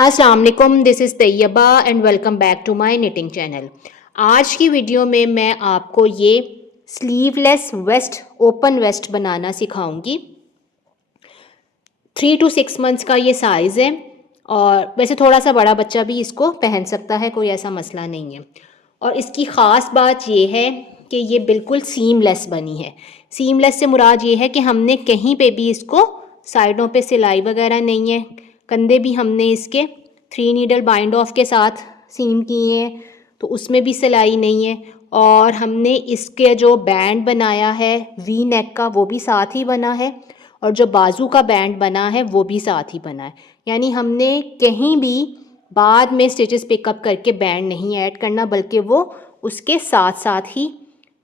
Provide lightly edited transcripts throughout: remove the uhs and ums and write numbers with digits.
अस्सलाम वालेकुम, this is Tayyaba and welcome back to my knitting channel. आज की वीडियो में मैं आपको ये स्लीवलेस वेस्ट ओपन वेस्ट बनाना सिखाऊंगी। 3 to 6 मंथ्स का ये साइज़ है और वैसे थोड़ा सा बड़ा बच्चा भी इसको पहन सकता है, कोई ऐसा मसला नहीं है। और इसकी ख़ास बात ये है कि ये बिल्कुल सीमलेस बनी है। सीमलेस से मुराद ये है कि हमने कहीं पे भी इसको साइडों पे सिलाई वगैरह नहीं है, कंधे भी हमने इसके 3 नीडल बाइंड ऑफ के साथ सीम किए हैं, तो उसमें भी सिलाई नहीं है। और हमने इसके जो बैंड बनाया है वी नेक का, वो भी साथ ही बना है, और जो बाजू का बैंड बना है वो भी साथ ही बना है। यानी हमने कहीं भी बाद में स्टिचेस पिकअप करके बैंड नहीं ऐड करना, बल्कि वो उसके साथ साथ ही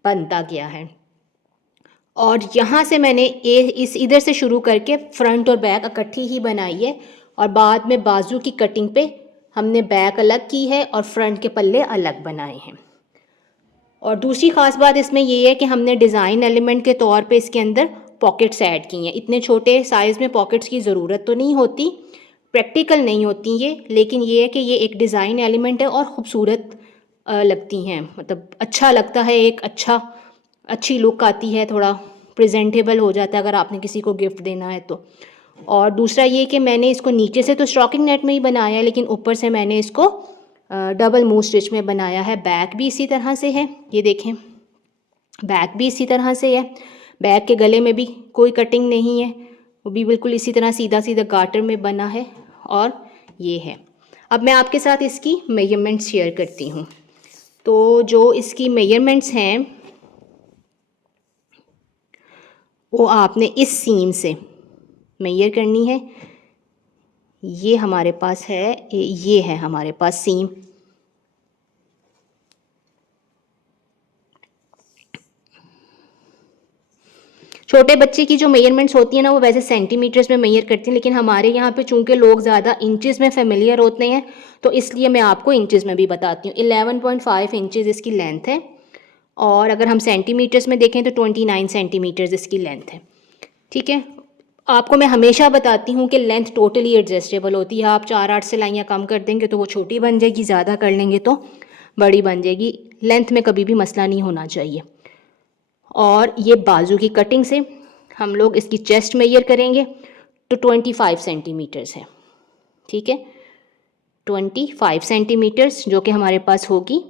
बनता गया है। और यहाँ से मैंने इस इधर से शुरू करके फ्रंट और बैक इकट्ठी ही बनाई है, और बाद में बाजू की कटिंग पे हमने बैक अलग की है और फ्रंट के पल्ले अलग बनाए हैं। और दूसरी ख़ास बात इसमें ये है कि हमने डिज़ाइन एलिमेंट के तौर पे इसके अंदर पॉकेट्स ऐड की हैं। इतने छोटे साइज़ में पॉकेट्स की ज़रूरत तो नहीं होती, प्रैक्टिकल नहीं होती ये, लेकिन ये है कि ये एक डिज़ाइन एलिमेंट है और ख़ूबसूरत लगती हैं। मतलब अच्छा लगता है, एक अच्छी लुक आती है, थोड़ा प्रेजेंटेबल हो जाता है अगर आपने किसी को गिफ्ट देना है तो। और दूसरा ये कि मैंने इसको नीचे से तो स्टॉकिंग नेट में ही बनाया है, लेकिन ऊपर से मैंने इसको डबल मूव स्टिच में बनाया है। बैक भी इसी तरह से है, ये देखें, बैक भी इसी तरह से है। बैक के गले में भी कोई कटिंग नहीं है, वो भी बिल्कुल इसी तरह सीधा सीधा गार्टर में बना है। और ये है। अब मैं आपके साथ इसकी मेजरमेंट्स शेयर करती हूँ। तो जो इसकी मेजरमेंट्स हैं वो आपने इस सीम से मेजर करनी है। ये हमारे पास है, ये है हमारे पास सीम। छोटे बच्चे की जो मेजरमेंट्स होती है ना, वो वैसे सेंटीमीटर्स में मेजर करती हैं, लेकिन हमारे यहाँ पे चूंकि लोग ज़्यादा इंचेस में फेमिलियर होते हैं, तो इसलिए मैं आपको इंचेस में भी बताती हूँ। 11.5 इंचेस इसकी लेंथ है, और अगर हम सेंटीमीटर्स में देखें तो 29 सेंटीमीटर्स इसकी लेंथ है। ठीक है, आपको मैं हमेशा बताती हूँ कि लेंथ टोटली एडजस्टेबल होती है। आप 4-8 सिलाइयाँ कम कर देंगे तो वो छोटी बन जाएगी, ज़्यादा कर लेंगे तो बड़ी बन जाएगी। लेंथ में कभी भी मसला नहीं होना चाहिए। और ये बाजू की कटिंग से हम लोग इसकी चेस्ट मेजर करेंगे तो 25 सेंटीमीटर्स है। ठीक है, 25 सेंटीमीटर्स, जो कि हमारे पास होगी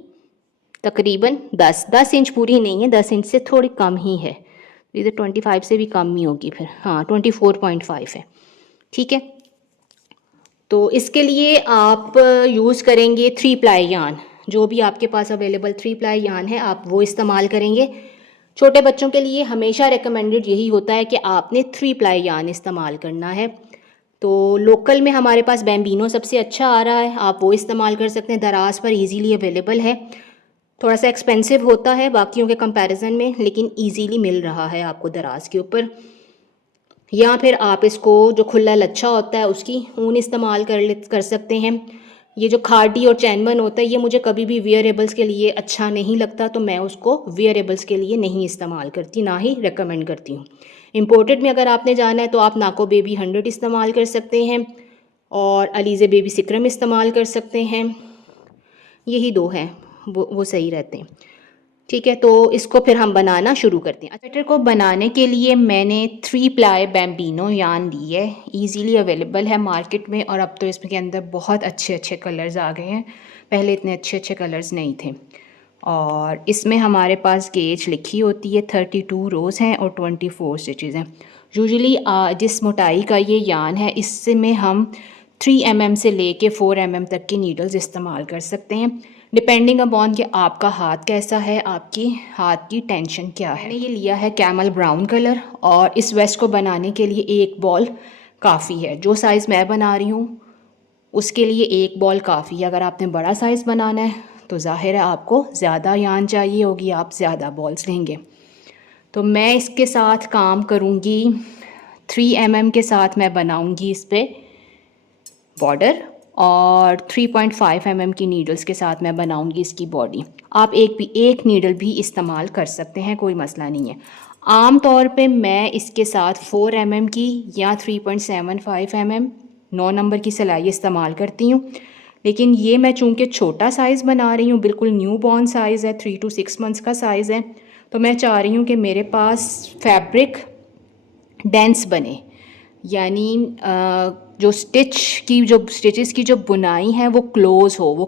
तकरीबन 10 इंच पूरी नहीं है, 10 इंच से थोड़ी कम ही है। इधर 25 से भी कम ही होगी फिर, हाँ 24.5 है। ठीक है, तो इसके लिए आप यूज़ करेंगे 3 प्लाई यान। जो भी आपके पास अवेलेबल 3 प्लाई यान है आप वो इस्तेमाल करेंगे। छोटे बच्चों के लिए हमेशा रिकमेंडेड यही होता है कि आपने 3 प्लाई यान इस्तेमाल करना है। तो लोकल में हमारे पास बैम्बिनो सबसे अच्छा आ रहा है, आप वो इस्तेमाल कर सकते हैं। दराज पर इजीली अवेलेबल है, थोड़ा सा एक्सपेंसिव होता है बाकियों के कंपैरिजन में, लेकिन इजीली मिल रहा है आपको दराज के ऊपर। या फिर आप इसको जो खुला लच्छा होता है उसकी ऊन इस्तेमाल कर सकते हैं। ये जो खादी और चैनवन होता है ये मुझे कभी भी वियरेबल्स के लिए अच्छा नहीं लगता, तो मैं उसको वियरेबल्स के लिए नहीं इस्तेमाल करती, ना ही रेकमेंड करती हूँ। इम्पोर्टेड में अगर आपने जाना है तो आप नाको बेबी 100 इस्तेमाल कर सकते हैं, और अलीज़े बेबी सिक्रम इस्तेमाल कर सकते हैं। यही दो हैं, वो सही रहते हैं। ठीक है, तो इसको फिर हम बनाना शुरू करते हैं। स्वेटर को बनाने के लिए मैंने 3 प्लाई बैम्बिनो यान ली है, इजीली अवेलेबल है मार्केट में, और अब तो इसके अंदर बहुत अच्छे अच्छे कलर्स आ गए हैं, पहले इतने अच्छे अच्छे कलर्स नहीं थे। और इसमें हमारे पास गेज लिखी होती है, 32 रोज़ हैं और 24 स्टिचेज़ हैं। यूजुअली जिस मोटाई का ये यान है इसमें हम 3 mm से लेके 4 mm तक की नीडल्स इस्तेमाल कर सकते हैं, डिपेंडिंग अपॉन कि आपका हाथ कैसा है, आपकी हाथ की टेंशन क्या है। मैंने ये लिया है कैमल ब्राउन कलर, और इस वेस्ट को बनाने के लिए एक बॉल काफ़ी है। जो साइज़ मैं बना रही हूँ उसके लिए एक बॉल काफ़ी है। अगर आपने बड़ा साइज़ बनाना है तो ज़ाहिर है आपको ज़्यादा यान चाहिए होगी, आप ज़्यादा बॉल्स लेंगे। तो मैं इसके साथ काम करूँगी, 3 mm के साथ मैं बनाऊँगी इस पर बॉर्डर, और 3.5 mm की नीडल्स के साथ मैं बनाऊंगी इसकी बॉडी। आप एक नीडल भी इस्तेमाल कर सकते हैं, कोई मसला नहीं है। आम तौर पे मैं इसके साथ 4 mm की या 3.75 mm 9 नंबर की सिलाई इस्तेमाल करती हूँ। लेकिन ये मैं चूँकि छोटा साइज़ बना रही हूँ, बिल्कुल न्यू बॉर्न साइज़ है, 3 to 6 मंथ्स का साइज़ है, तो मैं चाह रही हूँ कि मेरे पास फैब्रिक डेंस बने, यानी जो स्टिचेस की जो बुनाई है वो क्लोज़ हो, वो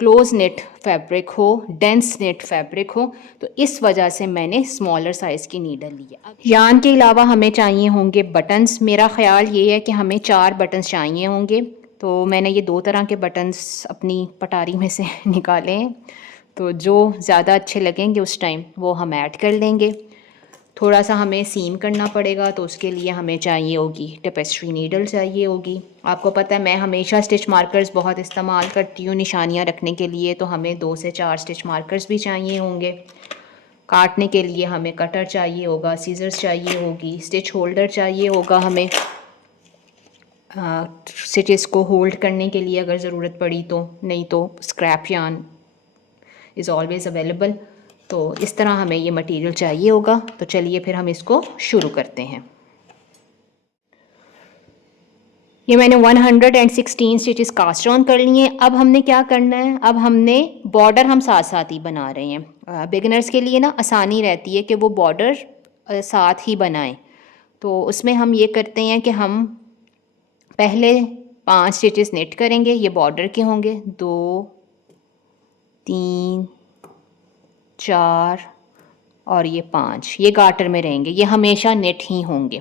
क्लोज़ नेट फैब्रिक हो, डेंस नेट फैब्रिक हो। तो इस वजह से मैंने स्मॉलर साइज़ की नीडल ली है। यान के अलावा हमें चाहिए होंगे बटन्स। मेरा ख़्याल ये है कि हमें 4 बटन्स चाहिए होंगे, तो मैंने ये 2 तरह के बटन्स अपनी पटारी में से निकाले हैं। तो जो ज़्यादा अच्छे लगेंगे उस टाइम वो हम ऐड कर लेंगे। थोड़ा सा हमें सीम करना पड़ेगा, तो उसके लिए हमें चाहिए होगी टेपेस्ट्री नीडल चाहिए होगी। आपको पता है मैं हमेशा स्टिच मार्कर्स बहुत इस्तेमाल करती हूँ निशानियाँ रखने के लिए, तो हमें 2 से 4 स्टिच मार्कर्स भी चाहिए होंगे। काटने के लिए हमें कटर चाहिए होगा, सीजर्स चाहिए होगी, स्टिच होल्डर चाहिए होगा हमें स्टिचेस को होल्ड करने के लिए अगर ज़रूरत पड़ी तो, नहीं तो scrap yarn is always available. तो इस तरह हमें ये मटेरियल चाहिए होगा। तो चलिए फिर हम इसको शुरू करते हैं। ये मैंने 116 स्टिचेस कास्ट ऑन कर लिए हैं। अब हमने क्या करना है, अब हमने बॉर्डर हम साथ साथ ही बना रहे हैं। बिगिनर्स के लिए ना आसानी रहती है कि वो बॉर्डर साथ ही बनाएं। तो उसमें हम ये करते हैं कि हम पहले 5 स्टिचेस नेट करेंगे, ये बॉर्डर के होंगे, 2 3 4 और ये 5, ये गार्टर में रहेंगे, ये हमेशा नेट ही होंगे।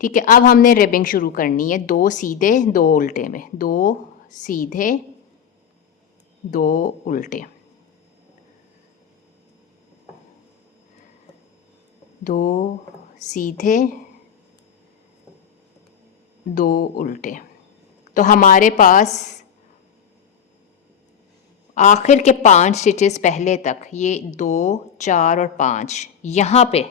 ठीक है, अब हमने रिबिंग शुरू करनी है, 2 सीधे 2 उल्टे में, 2 सीधे 2 उल्टे, 2 सीधे 2 उल्टे। तो हमारे पास आखिर के 5 स्टिचेस पहले तक, ये 2 4 और 5, यहाँ पे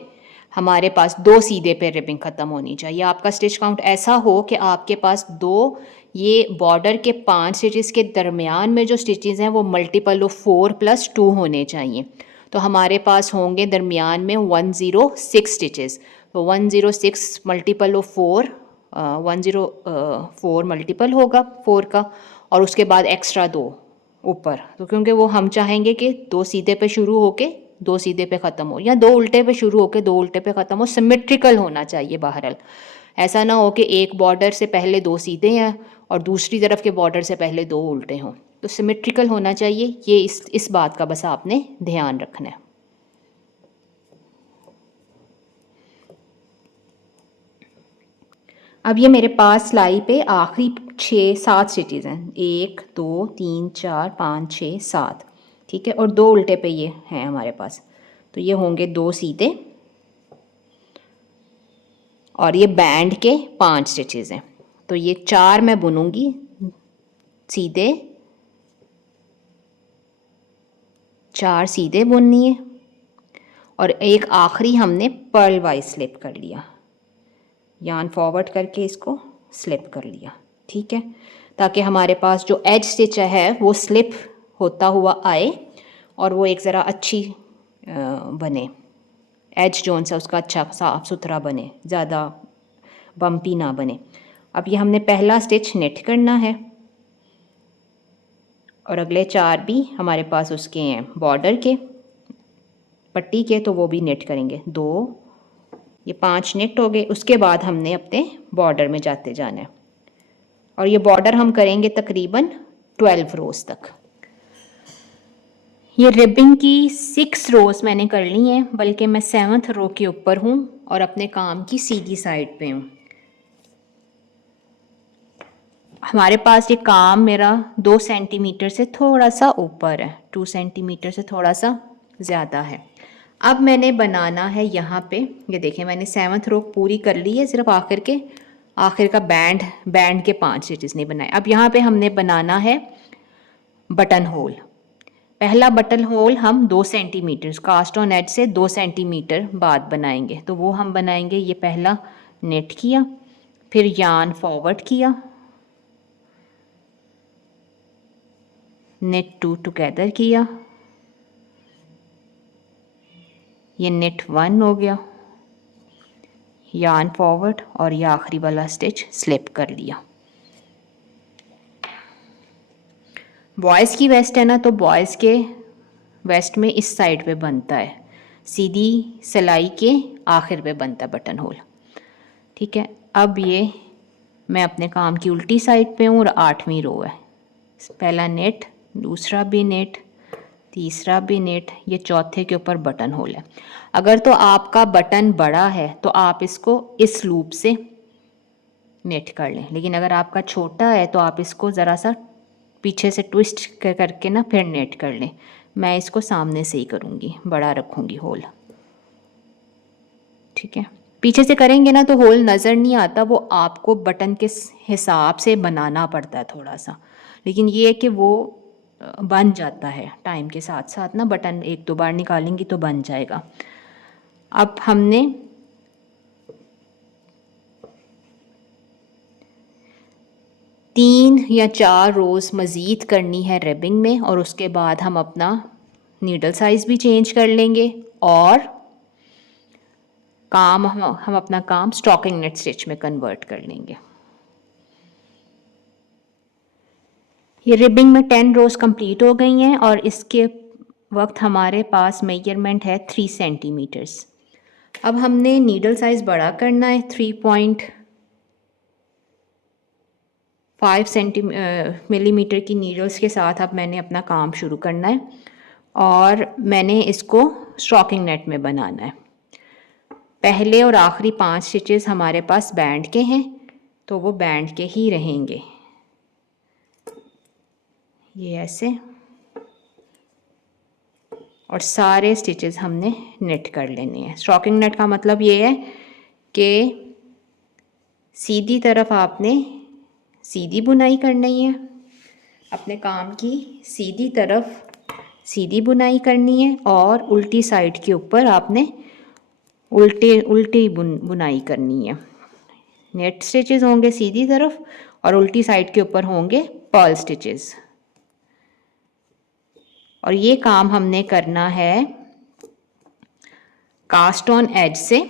हमारे पास 2 सीधे पे रिबिंग ख़त्म होनी चाहिए। आपका स्टिच काउंट ऐसा हो कि आपके पास 2, ये बॉर्डर के 5 स्टिचेस के दरमियान में जो स्टिचेस हैं वो मल्टीपल ऑफ 4 + 2 होने चाहिए। तो हमारे पास होंगे दरमियान में 106 स्टिचेस। तो 106 मल्टीपल ऑफ 4, 104 मल्टीपल होगा 4 का, और उसके बाद एक्स्ट्रा 2 ऊपर। तो क्योंकि वो हम चाहेंगे कि 2 सीधे पे शुरू होके 2 सीधे पे ख़त्म हो, या 2 उल्टे पे शुरू होके 2 उल्टे पे ख़त्म हो, सिमेट्रिकल होना चाहिए। बहरहाल ऐसा ना हो कि एक बॉर्डर से पहले 2 सीधे हैं और दूसरी तरफ के बॉर्डर से पहले 2 उल्टे हों। तो सिमेट्रिकल होना चाहिए, ये इस बात का बस आपने ध्यान रखना है। अब ये मेरे पास सिलाई पे आखिरी 6-7 स्टिचेस हैं, 1 2 3 4 5 6 7, ठीक है, और 2 उल्टे पे ये हैं हमारे पास। तो ये होंगे 2 सीधे, और ये बैंड के 5 स्टिचेस हैं। तो ये 4 मैं बुनूंगी सीधे, 4 सीधे बुननी है, और एक आखिरी हमने पर्ल वाइज स्लिप कर लिया, यान फॉरवर्ड करके इसको स्लिप कर लिया, ठीक है, ताकि हमारे पास जो एज स्टिच है वो स्लिप होता हुआ आए और वो एक ज़रा अच्छी बने, एज जोन सा उसका अच्छा साफ सुथरा बने, ज़्यादा बम्पी ना बने। अब ये हमने पहला स्टिच नेट करना है, और अगले 4 भी हमारे पास उसके हैं बॉर्डर के पट्टी के, तो वो भी नेट करेंगे। 2, ये 5 नेट हो गए। उसके बाद हमने अपने बॉर्डर में जाते जाना है, और ये बॉर्डर हम करेंगे तकरीबन 12 रोज़ तक। ये रिबिंग की 6 रोज़ मैंने कर ली हैं, बल्कि मैं 7th रो के ऊपर हूँ और अपने काम की सीधी साइड पे हूँ। हमारे पास ये काम मेरा 2 सेंटीमीटर से थोड़ा सा ऊपर है, 2 सेंटीमीटर से थोड़ा सा ज़्यादा है। अब मैंने बनाना है यहाँ पे, ये देखें मैंने 7th रो पूरी कर ली है, सिर्फ आखिर का बैंड के 5 स्टिचेस नहीं बनाए। अब यहाँ पे हमने बनाना है बटन होल। पहला बटन होल हम 2 सेंटीमीटर कास्ट ऑन एज से 2 सेंटीमीटर बाद बनाएंगे। तो वो हम बनाएंगे, ये पहला नेट किया, फिर यान फॉरवर्ड किया, नेट 2 टुगेदर किया, ये नेट 1 हो गया, यार्न फॉरवर्ड और ये आखिरी वाला स्टिच स्लिप कर लिया। बॉयज़ की वेस्ट है ना, तो बॉयज़ के वेस्ट में इस साइड पे बनता है, सीधी सिलाई के आखिर पे बनता है बटन होल। ठीक है, अब ये मैं अपने काम की उल्टी साइड पे हूँ और 8वीं रो है। पहला नेट, दूसरा भी नेट, तीसरा भी नेट, ये चौथे के ऊपर बटन होल है। अगर तो आपका बटन बड़ा है तो आप इसको इस लूप से नेट कर लें, लेकिन अगर आपका छोटा है तो आप इसको ज़रा सा पीछे से ट्विस्ट करके ना फिर नेट कर लें। मैं इसको सामने से ही करूँगी, बड़ा रखूँगी होल। ठीक है, पीछे से करेंगे ना तो होल नज़र नहीं आता, वो आपको बटन के हिसाब से बनाना पड़ता है थोड़ा सा, लेकिन ये है कि वो बन जाता है टाइम के साथ साथ ना, बटन एक दो बार निकालेंगी तो बन जाएगा। अब हमने तीन या चार रोज़ मज़ीद करनी है रिबिंग में, और उसके बाद हम अपना नीडल साइज़ भी चेंज कर लेंगे और काम हम अपना काम स्टॉकिंग नेट स्टिच में कन्वर्ट कर लेंगे। ये रिबिंग में 10 रोज़ कंप्लीट हो गई हैं और इसके वक्त हमारे पास मेजरमेंट है 3 सेंटीमीटर्स। अब हमने नीडल साइज़ बड़ा करना है, 3.5 मिलीमीटर की नीडल्स के साथ अब मैंने अपना काम शुरू करना है और मैंने इसको स्टॉकिंग नेट में बनाना है। पहले और आखिरी 5 स्टिचेस हमारे पास बैंड के हैं तो वो बैंड के ही रहेंगे, ये ऐसे, और सारे स्टिचेस हमने नेट कर लेने हैं। स्टॉकिंग नेट का मतलब ये है कि सीधी तरफ आपने सीधी बुनाई करनी है, अपने काम की सीधी तरफ सीधी बुनाई करनी है, और उल्टी साइड के ऊपर आपने उल्टी बुनाई करनी है। नेट स्टिचेस होंगे सीधी तरफ और उल्टी साइड के ऊपर होंगे पर्ल स्टिचेस। और ये काम हमने करना है कास्ट ऑन एज से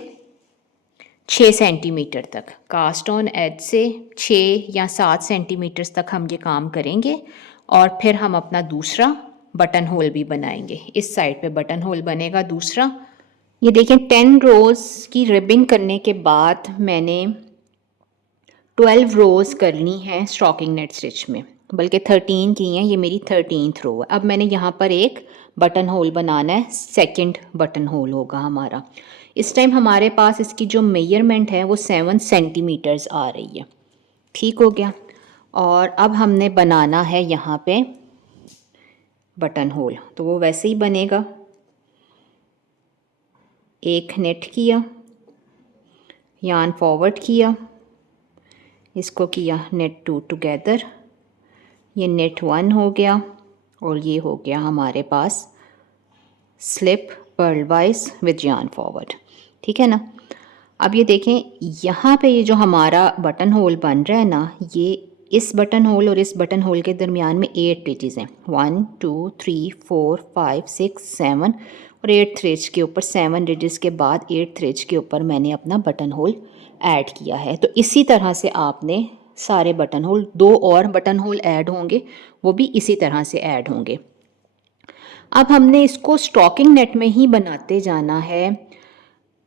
6 सेंटीमीटर तक। कास्ट ऑन एज से 6 या 7 सेंटीमीटर तक हम ये काम करेंगे और फिर हम अपना दूसरा बटन होल भी बनाएंगे। इस साइड पे बटन होल बनेगा दूसरा। ये देखें, 10 रोज़ की रिबिंग करने के बाद मैंने 12 रोज़ करनी है स्टॉकिंग नेट स्टिच में, बल्कि 13 की हैं, ये मेरी 13th रो है। अब मैंने यहाँ पर एक बटन होल बनाना है, सेकंड बटन होल होगा हमारा। इस टाइम हमारे पास इसकी जो मेजरमेंट है वो 7 सेंटीमीटर्स आ रही है। ठीक हो गया। और अब हमने बनाना है यहाँ पे बटन होल, तो वो वैसे ही बनेगा। एक नेट किया, यार्न फॉरवर्ड किया, इसको किया नेट 2 टुगेदर, ये नेट 1 हो गया और ये हो गया हमारे पास slip purl wise with yarn forward. ठीक है ना। अब ये देखें, यहाँ पे ये जो हमारा बटन होल बन रहा है ना, ये इस बटन होल और इस बटन होल के दरमियान में 8 पेजेस हैं, 1 2 3 4 5 6 7 और 8 थ्रेड्स के ऊपर 7 रिजेस के बाद 8 थ्रेड्स के ऊपर मैंने अपना बटन होल ऐड किया है। तो इसी तरह से आपने सारे बटन होल, 2 और बटन होल ऐड होंगे, वो भी इसी तरह से ऐड होंगे। अब हमने इसको स्टॉकिंग नेट में ही बनाते जाना है,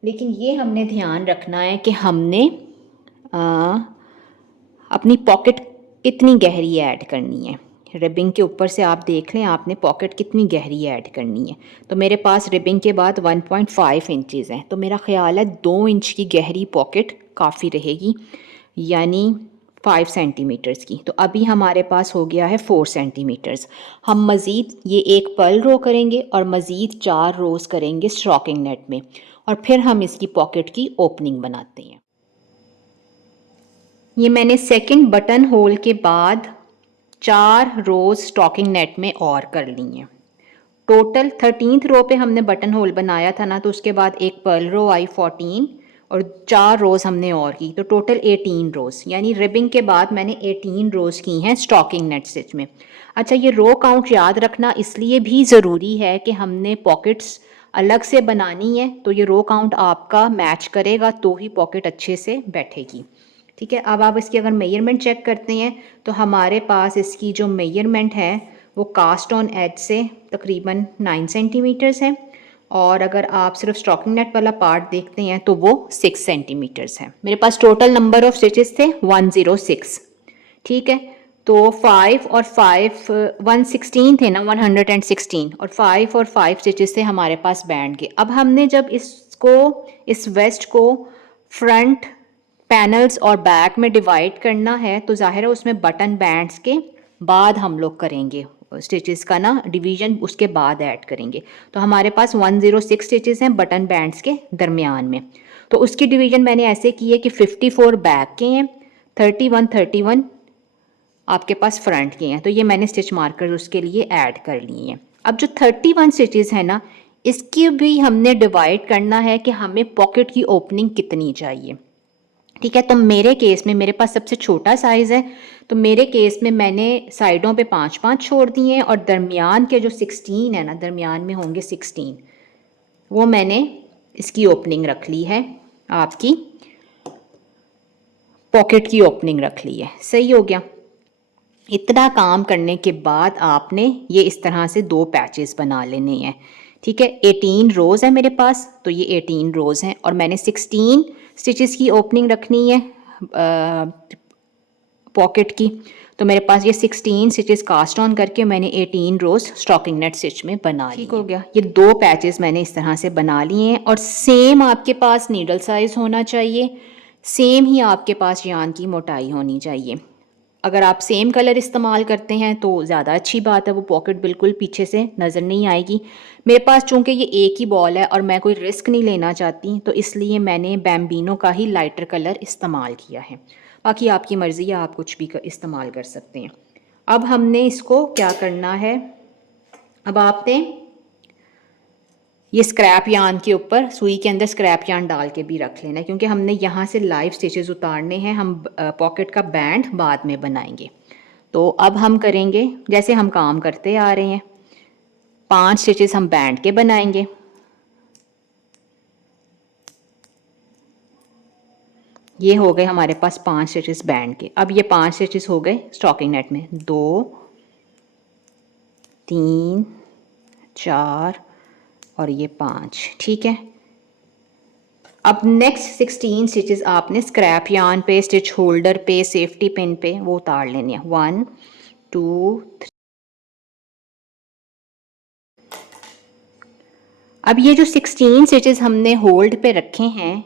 लेकिन ये हमने ध्यान रखना है कि हमने अपनी पॉकेट कितनी गहरी ऐड करनी है। रिबिंग के ऊपर से आप देख लें आपने पॉकेट कितनी गहरी ऐड करनी है। तो मेरे पास रिबिंग के बाद 1.5 इंचज़ हैं, तो मेरा ख्याल है 2 इंच की गहरी पॉकेट काफ़ी रहेगी, यानी 5 सेंटीमीटर्स की। तो अभी हमारे पास हो गया है 4 सेंटीमीटर्स। हम मज़ीद ये एक पर्ल रो करेंगे और मज़ीद 4 रोज़ करेंगे स्टॉकिंग नेट में, और फिर हम इसकी पॉकेट की ओपनिंग बनाते हैं। ये मैंने सेकंड बटन होल के बाद 4 रोज़ स्टॉकिंग नेट में और कर ली हैं। टोटल 13th रो पे हमने बटन होल बनाया था ना, तो उसके बाद एक पर्ल रो आई 14 और 4 रोज़ हमने और की, तो टोटल 18 रोज़, यानी रिबिंग के बाद मैंने 18 रोज़ की हैं स्टॉकिंग नेट स्टिच में। अच्छा, ये रो काउंट याद रखना इसलिए भी ज़रूरी है कि हमने पॉकेट्स अलग से बनानी है तो ये रो काउंट आपका मैच करेगा तो ही पॉकेट अच्छे से बैठेगी। ठीक है, अब आप इसकी अगर मेजरमेंट चेक करते हैं तो हमारे पास इसकी जो मेजरमेंट है वो कास्ट ऑन एज से तकरीबन 9 सेंटीमीटर्स है, और अगर आप सिर्फ स्टॉकिंग नेट वाला पार्ट देखते हैं तो वो 6 सेंटीमीटर्स है। मेरे पास टोटल नंबर ऑफ स्टिचेस थे 106। ठीक है, तो 5 और 5 116 थे ना, 116, और 5 और 5 स्टिचेस थे हमारे पास बैंड के। अब हमने जब इसको, इस वेस्ट को फ्रंट पैनल्स और बैक में डिवाइड करना है तो ज़ाहिर है उसमें बटन बैंड्स के बाद हम लोग करेंगे स्टिचेस का ना डिवीजन, उसके बाद ऐड करेंगे। तो हमारे पास 106 स्टिचेस हैं बटन बैंड्स के दरमियान में, तो उसकी डिवीजन मैंने ऐसे की है कि 54 बैक के हैं, 31 आपके पास फ्रंट के हैं, तो ये मैंने स्टिच मार्कर उसके लिए ऐड कर लिए हैं। अब जो 31 स्टिचेस है ना, इसकी भी हमने डिवाइड करना है कि हमें पॉकेट की ओपनिंग कितनी चाहिए। ठीक है, तो मेरे केस में मेरे पास सबसे छोटा साइज़ है, तो मेरे केस में मैंने साइडों पे 5-5 छोड़ दिए हैं, और दरमियान के जो 16 है ना, दरमियान में होंगे 16, वो मैंने इसकी ओपनिंग रख ली है, आपकी पॉकेट की ओपनिंग रख ली है। सही हो गया। इतना काम करने के बाद आपने ये इस तरह से 2 पैचेस बना लेने हैं। ठीक है, 18 रोज़ है मेरे पास, तो ये 18 रोज़ हैं, और मैंने 16 स्टिचेस की ओपनिंग रखनी है पॉकेट की। तो मेरे पास ये 16 स्टिचेस कास्ट ऑन करके मैंने 18 रोज़ स्टॉकिंग नेट स्टिच में बना ली। ठीक हो गया, ये 2 पैचेस मैंने इस तरह से बना लिए हैं, और सेम आपके पास नीडल साइज़ होना चाहिए, सेम ही आपके पास यान की मोटाई होनी चाहिए। अगर आप सेम कलर इस्तेमाल करते हैं तो ज़्यादा अच्छी बात है, वो पॉकेट बिल्कुल पीछे से नज़र नहीं आएगी। मेरे पास चूँकि ये एक ही बॉल है और मैं कोई रिस्क नहीं लेना चाहती, तो इसलिए मैंने बैम्बिनो का ही लाइटर कलर इस्तेमाल किया है। बाकी आपकी मर्ज़ी है, आप कुछ भी इस्तेमाल कर सकते हैं। अब हमने इसको क्या करना है, अब आपने ये स्क्रैप यान के ऊपर सुई के अंदर स्क्रैप यान डाल के भी रख लेना है, क्योंकि हमने यहाँ से लाइव स्टिचेस उतारने हैं, हम पॉकेट का बैंड बाद में बनाएंगे। तो अब हम करेंगे जैसे हम काम करते आ रहे हैं, 5 स्टिचेस हम बैंड के बनाएंगे। ये हो गए हमारे पास 5 स्टिचेस बैंड के। अब ये 5 स्टिचेस हो गए स्टॉकिंग नेट में, 2 3 4 और ये 5। ठीक है, अब नेक्स्ट 16 स्टिचेस आपने स्क्रैप यान पे, स्टिच होल्डर पे, सेफ्टी पिन पे वो उतार लेने हैं। 1 2 3। अब ये जो 16 स्टिचेस हमने होल्ड पे रखे हैं,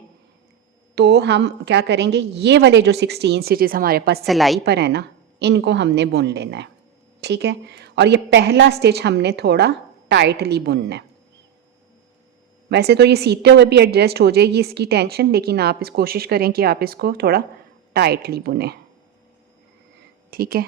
तो हम क्या करेंगे, ये वाले जो 16 स्टिचेस हमारे पास सिलाई पर है ना, इनको हमने बुन लेना है। ठीक है, और ये पहला स्टिच हमने थोड़ा टाइटली बुनना है। वैसे तो ये सीते हुए भी एडजस्ट हो जाएगी इसकी टेंशन, लेकिन आप इस कोशिश करें कि आप इसको थोड़ा टाइटली बुने। ठीक है,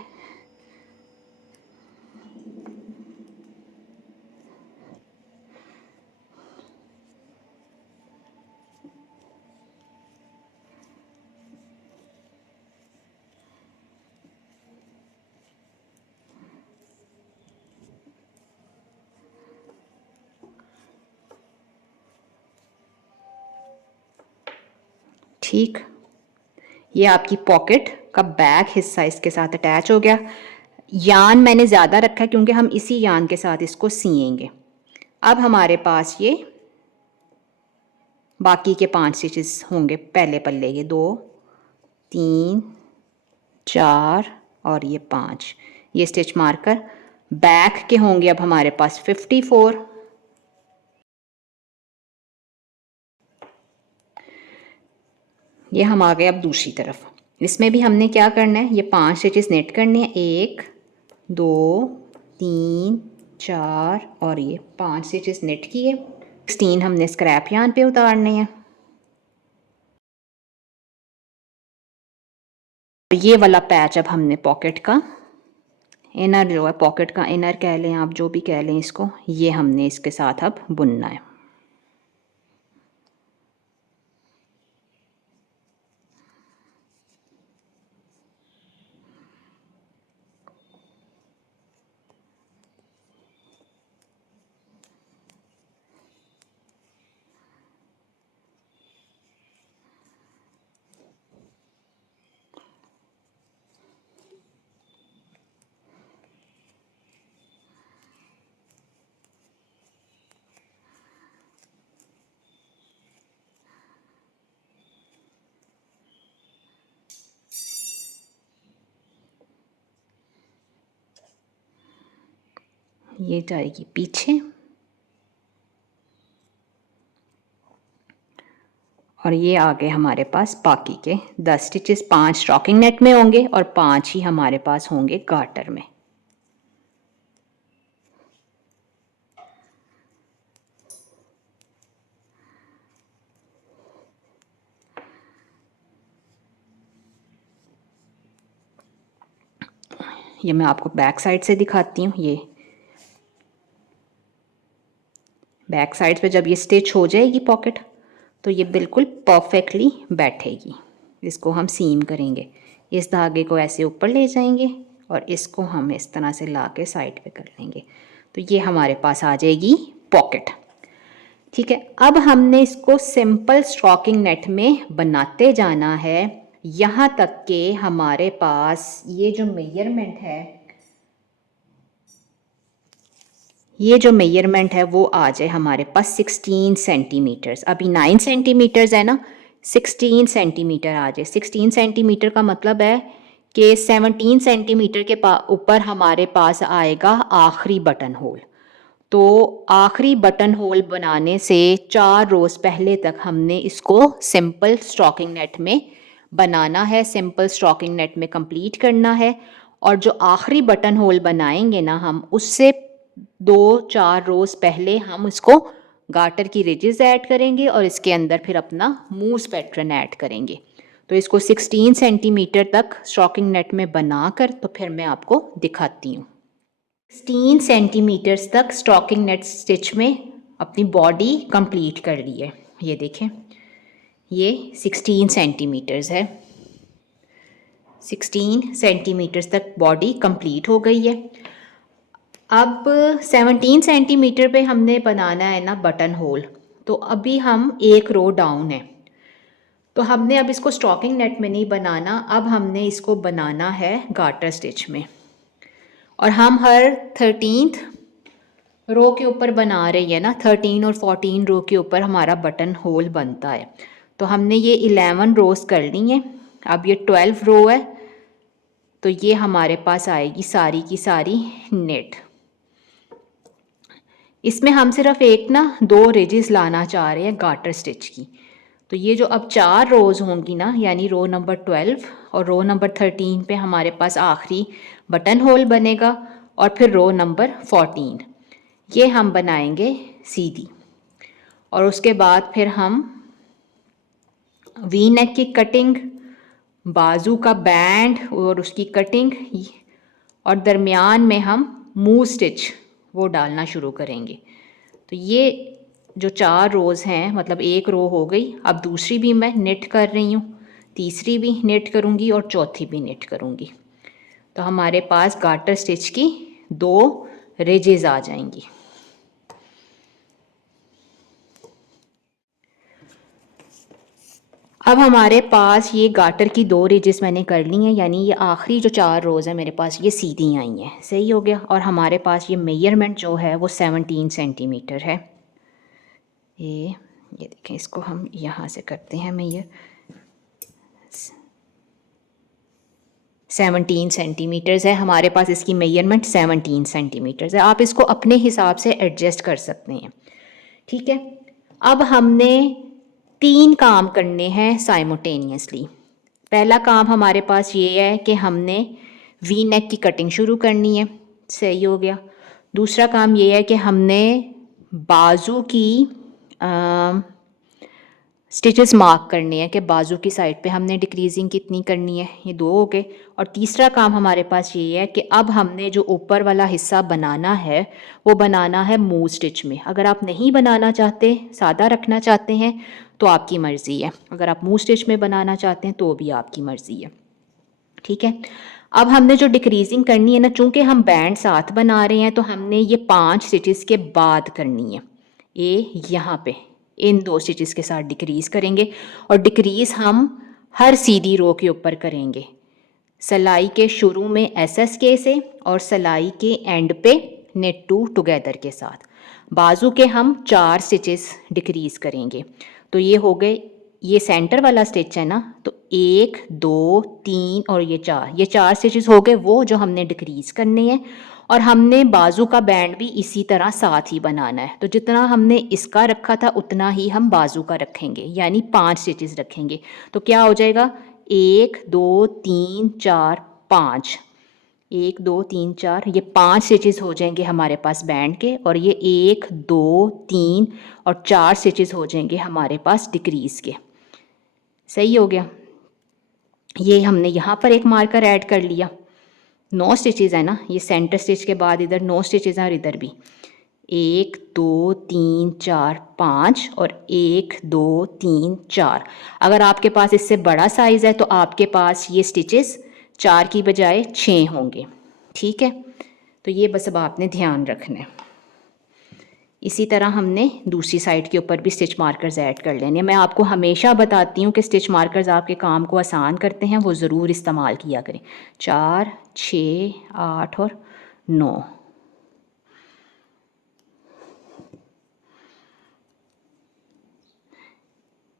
ठीक, ये आपकी पॉकेट का बैक हिस्सा इसके साथ अटैच हो गया। यान मैंने ज़्यादा रखा है क्योंकि हम इसी यान के साथ इसको सिएंगे। अब हमारे पास ये बाकी के 5 स्टिचेस होंगे पहले पल्ले के, 2 3 4 और ये 5। ये स्टिच मार्कर बैक के होंगे अब हमारे पास 54। ये हम आ गए अब दूसरी तरफ। इसमें भी हमने क्या करना है, ये 5 स्टिचेस नेट करने हैं, 1 2 3 4 और ये 5 स्टिचेस नेट किए। 16 हमने स्क्रैप यान पे उतारने हैं। ये वाला पैच अब हमने पॉकेट का इनर जो है, पॉकेट का इनर कह लें आप, जो भी कह लें इसको, ये हमने इसके साथ अब बुनना है। ये जाएगी पीछे और ये आ गए हमारे पास बाकी के 10 स्टिचेस। 5 स्टॉकिंग नेट में होंगे और 5 ही हमारे पास होंगे गार्टर में। ये मैं आपको बैक साइड से दिखाती हूँ। ये बैक साइड पे जब ये स्टिच हो जाएगी पॉकेट तो ये बिल्कुल परफेक्टली बैठेगी। इसको हम सीम करेंगे, इस धागे को ऐसे ऊपर ले जाएंगे और इसको हम इस तरह से ला के साइड पे कर लेंगे तो ये हमारे पास आ जाएगी पॉकेट। ठीक है, अब हमने इसको सिंपल स्टॉकिंग नेट में बनाते जाना है यहाँ तक के हमारे पास ये जो मेजरमेंट है वो आ जाए हमारे पास 16 सेंटीमीटर्स। अभी 9 सेंटीमीटर्स है ना, 16 सेंटीमीटर आ जाए। 16 सेंटीमीटर का मतलब है कि 17 सेंटीमीटर के ऊपर हमारे पास आएगा आखिरी बटन होल। तो आखिरी बटन होल बनाने से 4 रोज़ पहले तक हमने इसको सिंपल स्टॉकिंग नेट में बनाना है, सिंपल स्टॉकिंग नेट में कंप्लीट करना है। और जो आखिरी बटन होल बनाएंगे ना हम, उससे 2-4 रोज़ पहले हम इसको गार्टर की रिजेस ऐड करेंगे और इसके अंदर फिर अपना मूस पैटर्न ऐड करेंगे। तो इसको 16 सेंटीमीटर तक स्टॉकिंग नेट में बनाकर तो फिर मैं आपको दिखाती हूँ। 16 सेंटीमीटर्स तक स्टॉकिंग नेट स्टिच में अपनी बॉडी कंप्लीट कर ली है। ये देखें, ये 16 सेंटीमीटर्स है। 16 सेंटीमीटर्स तक बॉडी कंप्लीट हो गई है। अब 17 सेंटीमीटर पे हमने बनाना है ना बटन होल, तो अभी हम एक रो डाउन है। तो हमने अब इसको स्टॉकिंग नेट में नहीं बनाना, अब हमने इसको बनाना है गार्टर स्टिच में। और हम हर 13th रो के ऊपर बना रही है ना, 13 और 14 रो के ऊपर हमारा बटन होल बनता है। तो हमने ये 11 रोज़ कर ली हैं। अब ये 12 रो है तो ये हमारे पास आएगी सारी की सारी नेट। इसमें हम सिर्फ एक ना 2 रिजेस लाना चाह रहे हैं गार्टर स्टिच की। तो ये जो अब 4 रोज़ होंगी ना, यानी रो नंबर 12 और रो नंबर 13 पे हमारे पास आखिरी बटन होल बनेगा और फिर रो नंबर 14 ये हम बनाएंगे सीधी। और उसके बाद फिर हम वी नेक की कटिंग, बाजू का बैंड और उसकी कटिंग और दरमियान में हम मूव स्टिच वो डालना शुरू करेंगे। तो ये जो 4 रोज़ हैं, मतलब एक रो हो गई, अब दूसरी भी मैं निट कर रही हूँ, तीसरी भी निट करूँगी और चौथी भी निट करूँगी। तो हमारे पास गार्टर स्टिच की 2 रिजेस आ जाएंगी। अब हमारे पास ये गार्टर की 2 रिजेस मैंने कर ली हैं, यानी ये आखिरी जो 4 रोज़ है मेरे पास ये सीधी आई हैं। सही हो गया। और हमारे पास ये मेजरमेंट जो है वो 17 सेंटीमीटर है। ये देखें, इसको हम यहाँ से करते हैं मेजर। 17 सेंटीमीटर्स है हमारे पास, इसकी मेजरमेंट 17 सेंटीमीटर्स है। आप इसको अपने हिसाब से एडजस्ट कर सकते हैं। ठीक है, अब हमने 3 काम करने हैं साइमल्टेनियसली। पहला काम हमारे पास ये है कि हमने वी नेक की कटिंग शुरू करनी है। सही हो गया। दूसरा काम ये है कि हमने बाजू की स्टिचेस मार्क करने हैं कि बाजू की साइड पे हमने डिक्रीजिंग कितनी करनी है। ये 2 हो गए। और तीसरा काम हमारे पास ये है कि अब हमने जो ऊपर वाला हिस्सा बनाना है वो बनाना है मूव स्टिच में। अगर आप नहीं बनाना चाहते, सादा रखना चाहते हैं तो आपकी मर्ज़ी है। अगर आप मूव स्टिच में बनाना चाहते हैं तो भी आपकी मर्ज़ी है। ठीक है, अब हमने जो डिक्रीजिंग करनी है ना, चूँकि हम बैंड साथ बना रहे हैं तो हमने ये 5 स्टिचेस के बाद करनी है। ये यहाँ पे इन 2 स्टिचेस के साथ डिक्रीज़ करेंगे और डिक्रीज़ हम हर सीधी रो के ऊपर करेंगे। सिलाई के शुरू में SSK से और सिलाई के एंड पे नेट टू टुगेदर के साथ। बाजू के हम 4 स्टिचेस डिक्रीज़ करेंगे। तो ये हो गए, ये सेंटर वाला स्टिच है ना, तो 1 2 3 और ये 4 स्टिचेस हो गए वो जो हमने डिक्रीज़ करने हैं। और हमने बाजू का बैंड भी इसी तरह साथ ही बनाना है। तो जितना हमने इसका रखा था उतना ही हम बाजू का रखेंगे, यानी 5 स्टिचेस रखेंगे। तो क्या हो जाएगा, 1 2 3 4 5, 1 2 3 4, ये 5 स्टिचेस हो जाएंगे हमारे पास बैंड के, और ये 1 2 3 और 4 स्टिचेस हो जाएंगे हमारे पास डिक्रीज के। सही हो गया। ये हमने यहाँ पर एक मार्कर ऐड कर लिया। 9 स्टिचेस है ना, ये सेंटर स्टिच के बाद इधर 9 स्टिचेस हैं और इधर भी 1 2 3 4 5 और 1 2 3 4। अगर आपके पास इससे बड़ा साइज़ है तो आपके पास ये स्टिचेस 4 की बजाय 6 होंगे। ठीक है, तो ये बस अब आपने ध्यान रखना है। इसी तरह हमने दूसरी साइड के ऊपर भी स्टिच मार्कर्स ऐड कर लेने। मैं आपको हमेशा बताती हूँ कि स्टिच मार्कर्स आपके काम को आसान करते हैं, वो ज़रूर इस्तेमाल किया करें। 4 6 8 और 9।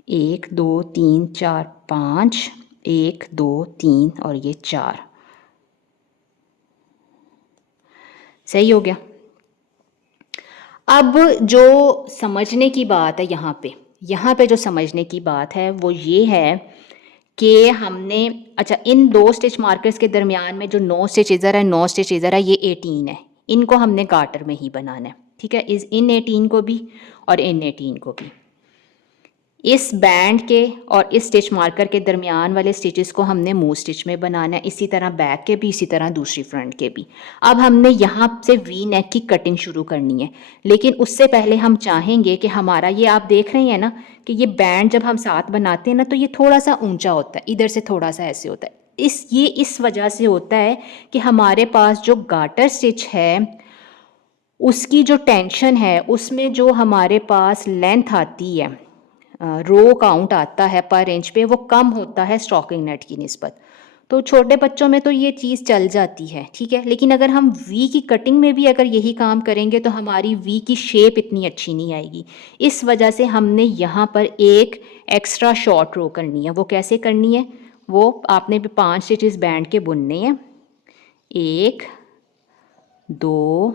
एक 2 3 4 5, 1 2 3 और ये 4। सही हो गया। अब जो समझने की बात है यहाँ पे जो समझने की बात है वो ये है कि हमने, अच्छा, इन 2 स्टिच मार्कर्स के दरमियान में जो 9 स्टिच इधर है, 9 स्टिच इधर है, ये 18 है। इनको हमने गार्टर में ही बनाना है। ठीक है, इन 18 को भी और इन 18 को भी। इस बैंड के और इस स्टिच मार्कर के दरमियान वाले स्टिचेस को हमने मूव स्टिच में बनाना है। इसी तरह बैक के भी, इसी तरह दूसरी फ्रंट के भी। अब हमने यहाँ से वी नेक की कटिंग शुरू करनी है, लेकिन उससे पहले हम चाहेंगे कि हमारा ये, आप देख रहे हैं ना कि ये बैंड जब हम साथ बनाते हैं ना तो ये थोड़ा सा ऊंचा होता है, इधर से थोड़ा सा ऐसे होता है। ये इस वजह से होता है कि हमारे पास जो गार्टर स्टिच है उसकी जो टेंशन है, उसमें जो हमारे पास लेंथ आती है, रो काउंट आता है पर इंच पे, वो कम होता है स्टॉकिंग नेट की निस्बत। तो छोटे बच्चों में तो ये चीज़ चल जाती है, ठीक है, लेकिन अगर हम वी की कटिंग में भी अगर यही काम करेंगे तो हमारी वी की शेप इतनी अच्छी नहीं आएगी। इस वजह से हमने यहाँ पर एक एक्स्ट्रा शॉर्ट रो करनी है। वो कैसे करनी है, वो आपने भी 5 स्टिचेस बैंड के बुनने हैं। 1 2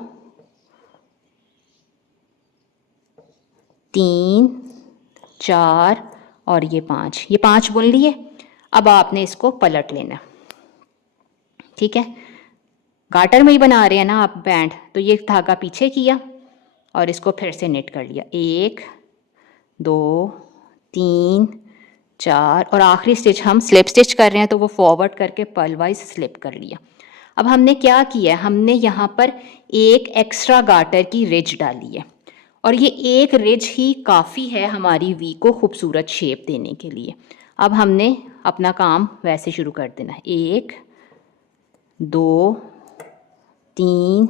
3 4 और ये 5, ये 5 बुन लिए। अब आपने इसको पलट लेना। ठीक है, गार्टर में ही बना रहे हैं ना आप बैंड, तो ये धागा पीछे किया और इसको फिर से नेट कर लिया। 1 2 3 4 और आखिरी स्टिच हम स्लिप स्टिच कर रहे हैं तो वो फॉरवर्ड करके पर्ल वाइज स्लिप कर लिया। अब हमने क्या किया है, हमने यहाँ पर एक एक्स्ट्रा गार्टर की रिज डाली है, और ये एक रिज ही काफ़ी है हमारी वी को खूबसूरत शेप देने के लिए। अब हमने अपना काम वैसे शुरू कर देना है। 1 2 3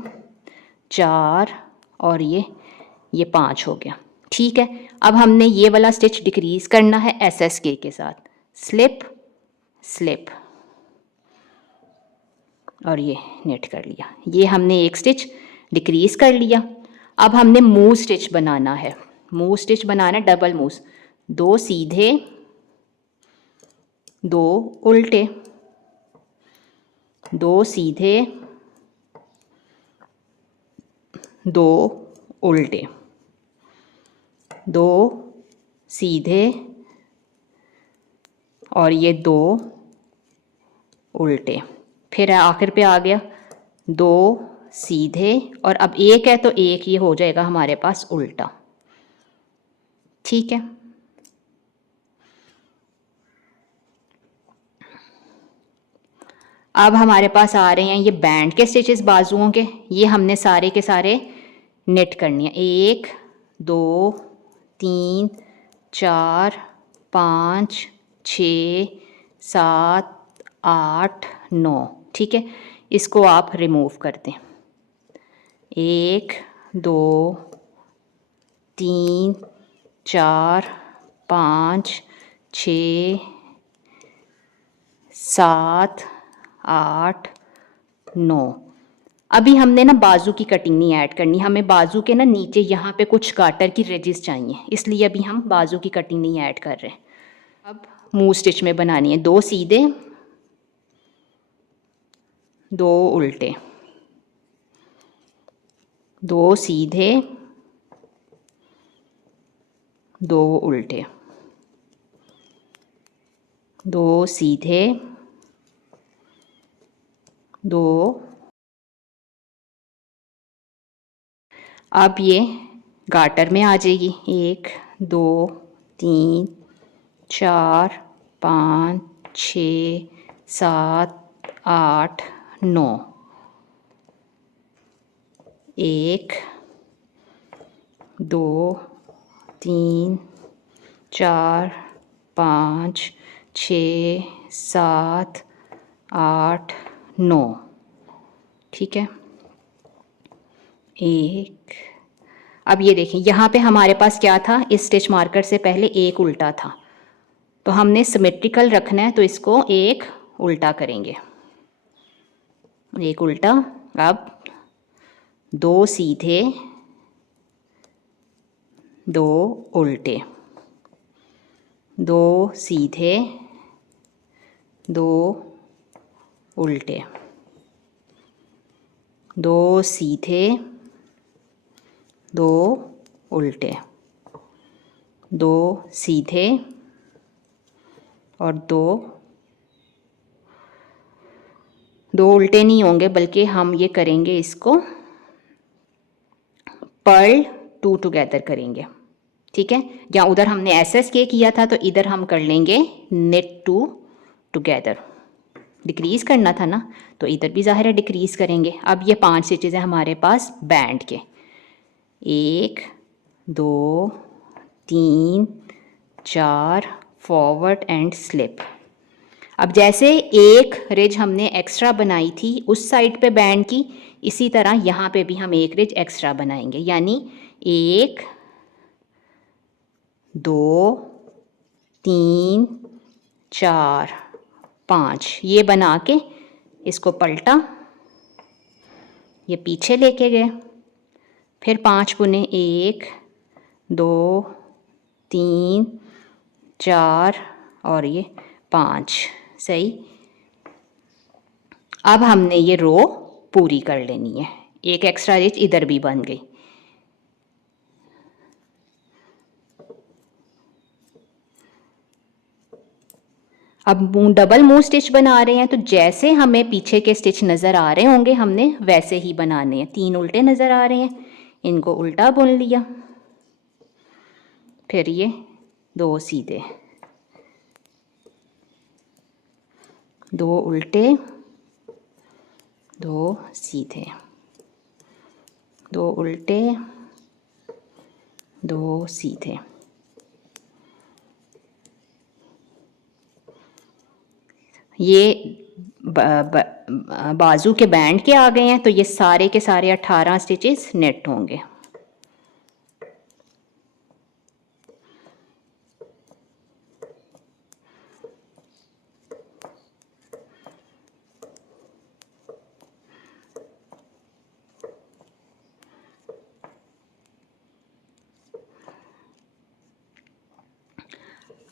4 और ये 5 हो गया। ठीक है, अब हमने ये वाला स्टिच डिक्रीज करना है SSK के साथ, स्लिप स्लिप और ये नेट कर लिया। ये हमने एक स्टिच डिक्रीज कर लिया। अब हमने मूव स्टिच बनाना है। मूव स्टिच बनाना है डबल मूव्स, 2 सीधे 2 उल्टे, 2 सीधे 2 उल्टे, 2 सीधे और ये 2 उल्टे, फिर आखिर पे आ गया 2 सीधे, और अब एक है तो एक ये हो जाएगा हमारे पास उल्टा। ठीक है, अब हमारे पास आ रहे हैं ये बैंड के स्टिचेस बाजुओं के। ये हमने सारे के सारे नेट करनी है। 1 2 3 4 5 6 7 8 9। ठीक है, इसको आप रिमूव कर दें। 1 2 3 4 5 6 7 8 9। अभी हमने ना बाजू की कटिंग नहीं ऐड करनी, हमें बाजू के ना नीचे यहाँ पे कुछ गार्टर की रेजिस चाहिए, इसलिए अभी हम बाजू की कटिंग नहीं ऐड कर रहे। अब मूव स्टिच में बनानी है 2 सीधे 2 उल्टे, दो सीधे, दो उल्टे, दो सीधे, दो। अब ये गाटर में आ जाएगी। 1 2 3 4 5 6 7 8 9। 1 2 3 4 5 6 7 8 9। ठीक है। 1। अब ये देखें, यहाँ पे हमारे पास क्या था, इस स्टिच मार्कर से पहले एक उल्टा था, तो हमने सिमेट्रिकल रखना है, तो इसको एक उल्टा करेंगे, एक उल्टा। अब दो सीधे, दो उल्टे, दो सीधे, दो उल्टे, दो सीधे, दो उल्टे, दो सीधे और दो उल्टे नहीं होंगे, बल्कि हम ये करेंगे, इसको पर्ल 2 टुगेदर करेंगे। ठीक है। या उधर हमने एसएस के किया था, तो इधर हम कर लेंगे नेट 2 टुगेदर। डिक्रीज करना था ना, तो इधर भी ज़ाहिर है डिक्रीज करेंगे। अब ये 5 स्टिचेस हैं हमारे पास बैंड के। 1 2 3 4 फॉरवर्ड एंड स्लिप। अब जैसे एक रिज हमने एक्स्ट्रा बनाई थी उस साइड पे बैंड की, इसी तरह यहाँ पे भी हम एक रिज एक्स्ट्रा बनाएंगे, यानी 1 2 3 4 5 ये बना के इसको पलटा, ये पीछे लेके गए, फिर 5 बुने 1 2 3 4 और ये 5। सही। अब हमने ये रो पूरी कर लेनी है, एक एक्स्ट्रा रिज इधर भी बन गई। अब डबल मूव स्टिच बना रहे हैं, तो जैसे हमें पीछे के स्टिच नज़र आ रहे होंगे हमने वैसे ही बनाने हैं। 3 उल्टे नज़र आ रहे हैं, इनको उल्टा बुन लिया, फिर ये 2 सीधे, 2 उल्टे, 2 सीधे, 2 उल्टे, 2 सीधे। ये बाजू के बैंड के आ गए हैं, तो ये सारे के सारे 18 स्टिचेस नेट होंगे।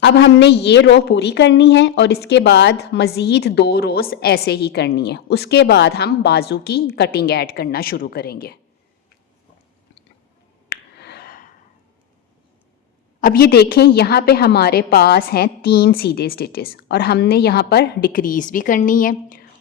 अब हमने ये रो पूरी करनी है और इसके बाद मज़ीद 2 रोज़ ऐसे ही करनी है। उसके बाद हम बाजू की कटिंग ऐड करना शुरू करेंगे। अब ये देखें, यहाँ पे हमारे पास हैं 3 सीधे स्टिचेस और हमने यहाँ पर डिक्रीज भी करनी है,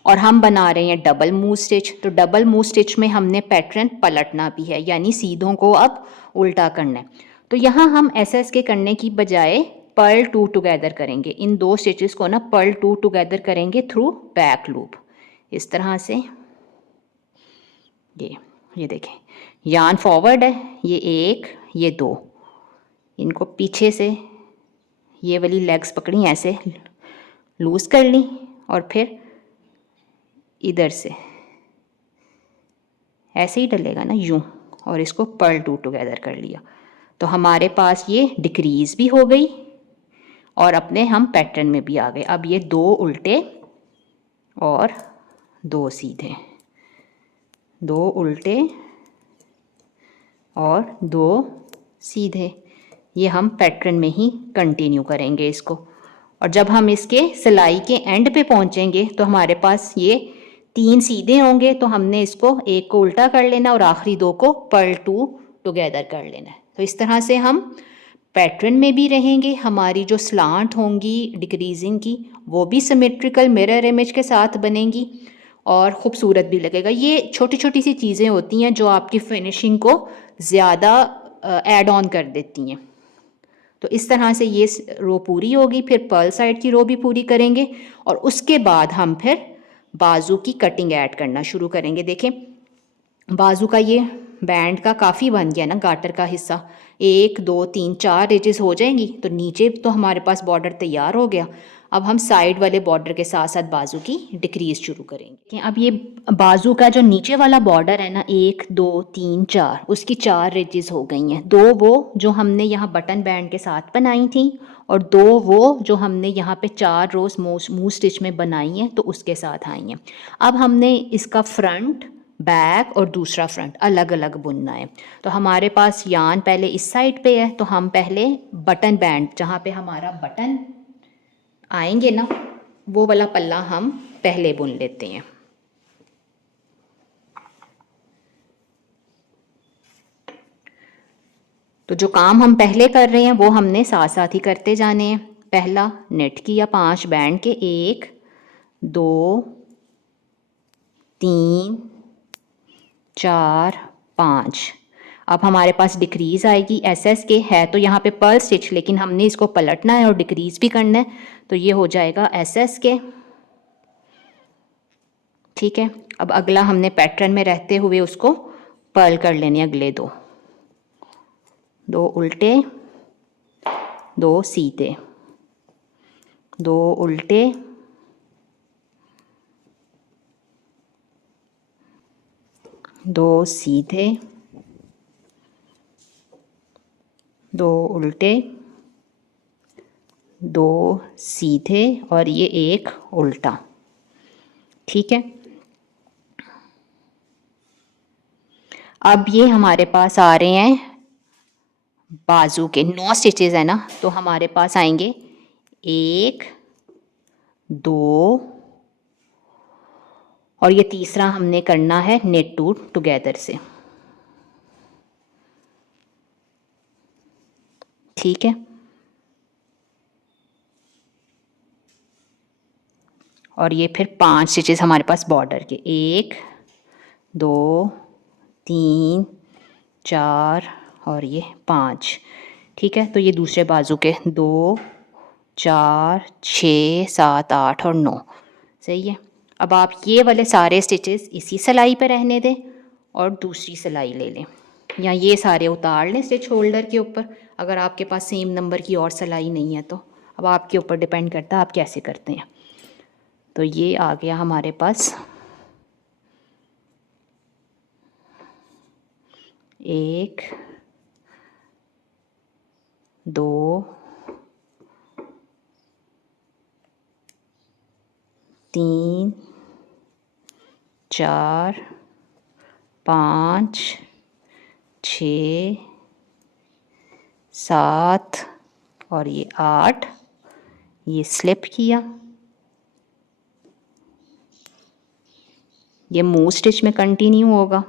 और हम बना रहे हैं डबल मूव स्टिच। तो डबल मूव स्टिच में हमने पैटर्न पलटना भी है, यानी सीधों को अब उल्टा करना है। तो यहाँ हम एसएस के करने की बजाय पर्ल 2 टुगेदर करेंगे। इन 2 स्टिचेस को ना पर्ल 2 टुगेदर करेंगे थ्रू बैक लूप, इस तरह से। ये देखें, यार्न फॉरवर्ड है, ये 1 ये 2, इनको पीछे से ये वाली लेग्स पकड़ी, ऐसे लूज कर ली, और फिर इधर से ऐसे ही डलेगा ना यूं, और इसको पर्ल 2 टुगेदर कर लिया। तो हमारे पास ये डिक्रीज भी हो गई और अपने हम पैटर्न में भी आ गए। अब ये 2 उल्टे और 2 सीधे, 2 उल्टे और 2 सीधे, ये हम पैटर्न में ही कंटिन्यू करेंगे इसको। और जब हम इसके सिलाई के एंड पे पहुंचेंगे तो हमारे पास ये 3 सीधे होंगे तो हमने इसको एक को उल्टा कर लेना और आखिरी 2 को पर्ल 2 टुगेदर कर लेना है। तो इस तरह से हम पैटर्न में भी रहेंगे, हमारी जो स्लांट होंगी डिक्रीजिंग की वो भी सिमेट्रिकल मिरर इमेज के साथ बनेंगी और ख़ूबसूरत भी लगेगा। ये छोटी छोटी सी चीज़ें होती हैं जो आपकी फिनिशिंग को ज़्यादा ऐड ऑन कर देती हैं। तो इस तरह से ये रो पूरी होगी, फिर पर्ल साइड की रो भी पूरी करेंगे और उसके बाद हम फिर बाजू की कटिंग ऐड करना शुरू करेंगे। देखें बाजू का ये बैंड का काफ़ी बन गया ना गाटर का हिस्सा, 1 2 3 4 एजेस हो जाएंगी तो नीचे तो हमारे पास बॉर्डर तैयार हो गया। अब हम साइड वाले बॉर्डर के साथ साथ बाजू की डिक्रीज शुरू करेंगे। अब ये बाजू का जो नीचे वाला बॉर्डर है ना 1 2 3 4, उसकी 4 एजेस हो गई हैं। 2 वो जो हमने यहाँ बटन बैंड के साथ बनाई थी और 2 वो जो हमने यहाँ पे 4 रोज मुंह स्टिच में बनाई हैं तो उसके साथ आई हैं। अब हमने इसका फ्रंट बैक और दूसरा फ्रंट अलग अलग बुनना है। तो हमारे पास यान पहले इस साइड पे है तो हम पहले बटन बैंड जहाँ पे हमारा बटन आएंगे ना वो वाला पल्ला हम पहले बुन लेते हैं। तो जो काम हम पहले कर रहे हैं वो हमने साथ साथ ही करते जाने हैं। पहला नेट किया 5 बैंड के, 1 2 3 4 5। अब हमारे पास डिक्रीज़ आएगी SS के, है तो यहाँ पे पर्ल स्टिच लेकिन हमने इसको पलटना है और डिक्रीज़ भी करना है तो ये हो जाएगा SS के। ठीक है, अब अगला हमने पैटर्न में रहते हुए उसको पर्ल कर लेने, अगले 2 उल्टे 2 सीधे, 2 उल्टे 2 सीधे, 2 उल्टे 2 सीधे और ये एक उल्टा। ठीक है, अब ये हमारे पास आ रहे हैं बाजू के 9 स्टिचेस है ना, तो हमारे पास आएंगे 1 2 और ये तीसरा हमने करना है नेट टुगेदर से। ठीक है, और ये फिर 5 स्टिचेस हमारे पास बॉर्डर के, 1 2 3 4 और ये 5। ठीक है, तो ये दूसरे बाजू के 2 4 6 7 8 और 9 सही है। अब आप ये वाले सारे स्टिचेस इसी सिलाई पे रहने दें और दूसरी सिलाई ले लें या ये सारे उतार लें स्टिच होल्डर के ऊपर, अगर आपके पास सेम नंबर की और सिलाई नहीं है तो। अब आपके ऊपर डिपेंड करता है आप कैसे करते हैं। तो ये आ गया हमारे पास 1 2 3 4 5 6 7 और ये 8, ये स्लिप किया, ये मूव स्टिच में कंटिन्यू होगा।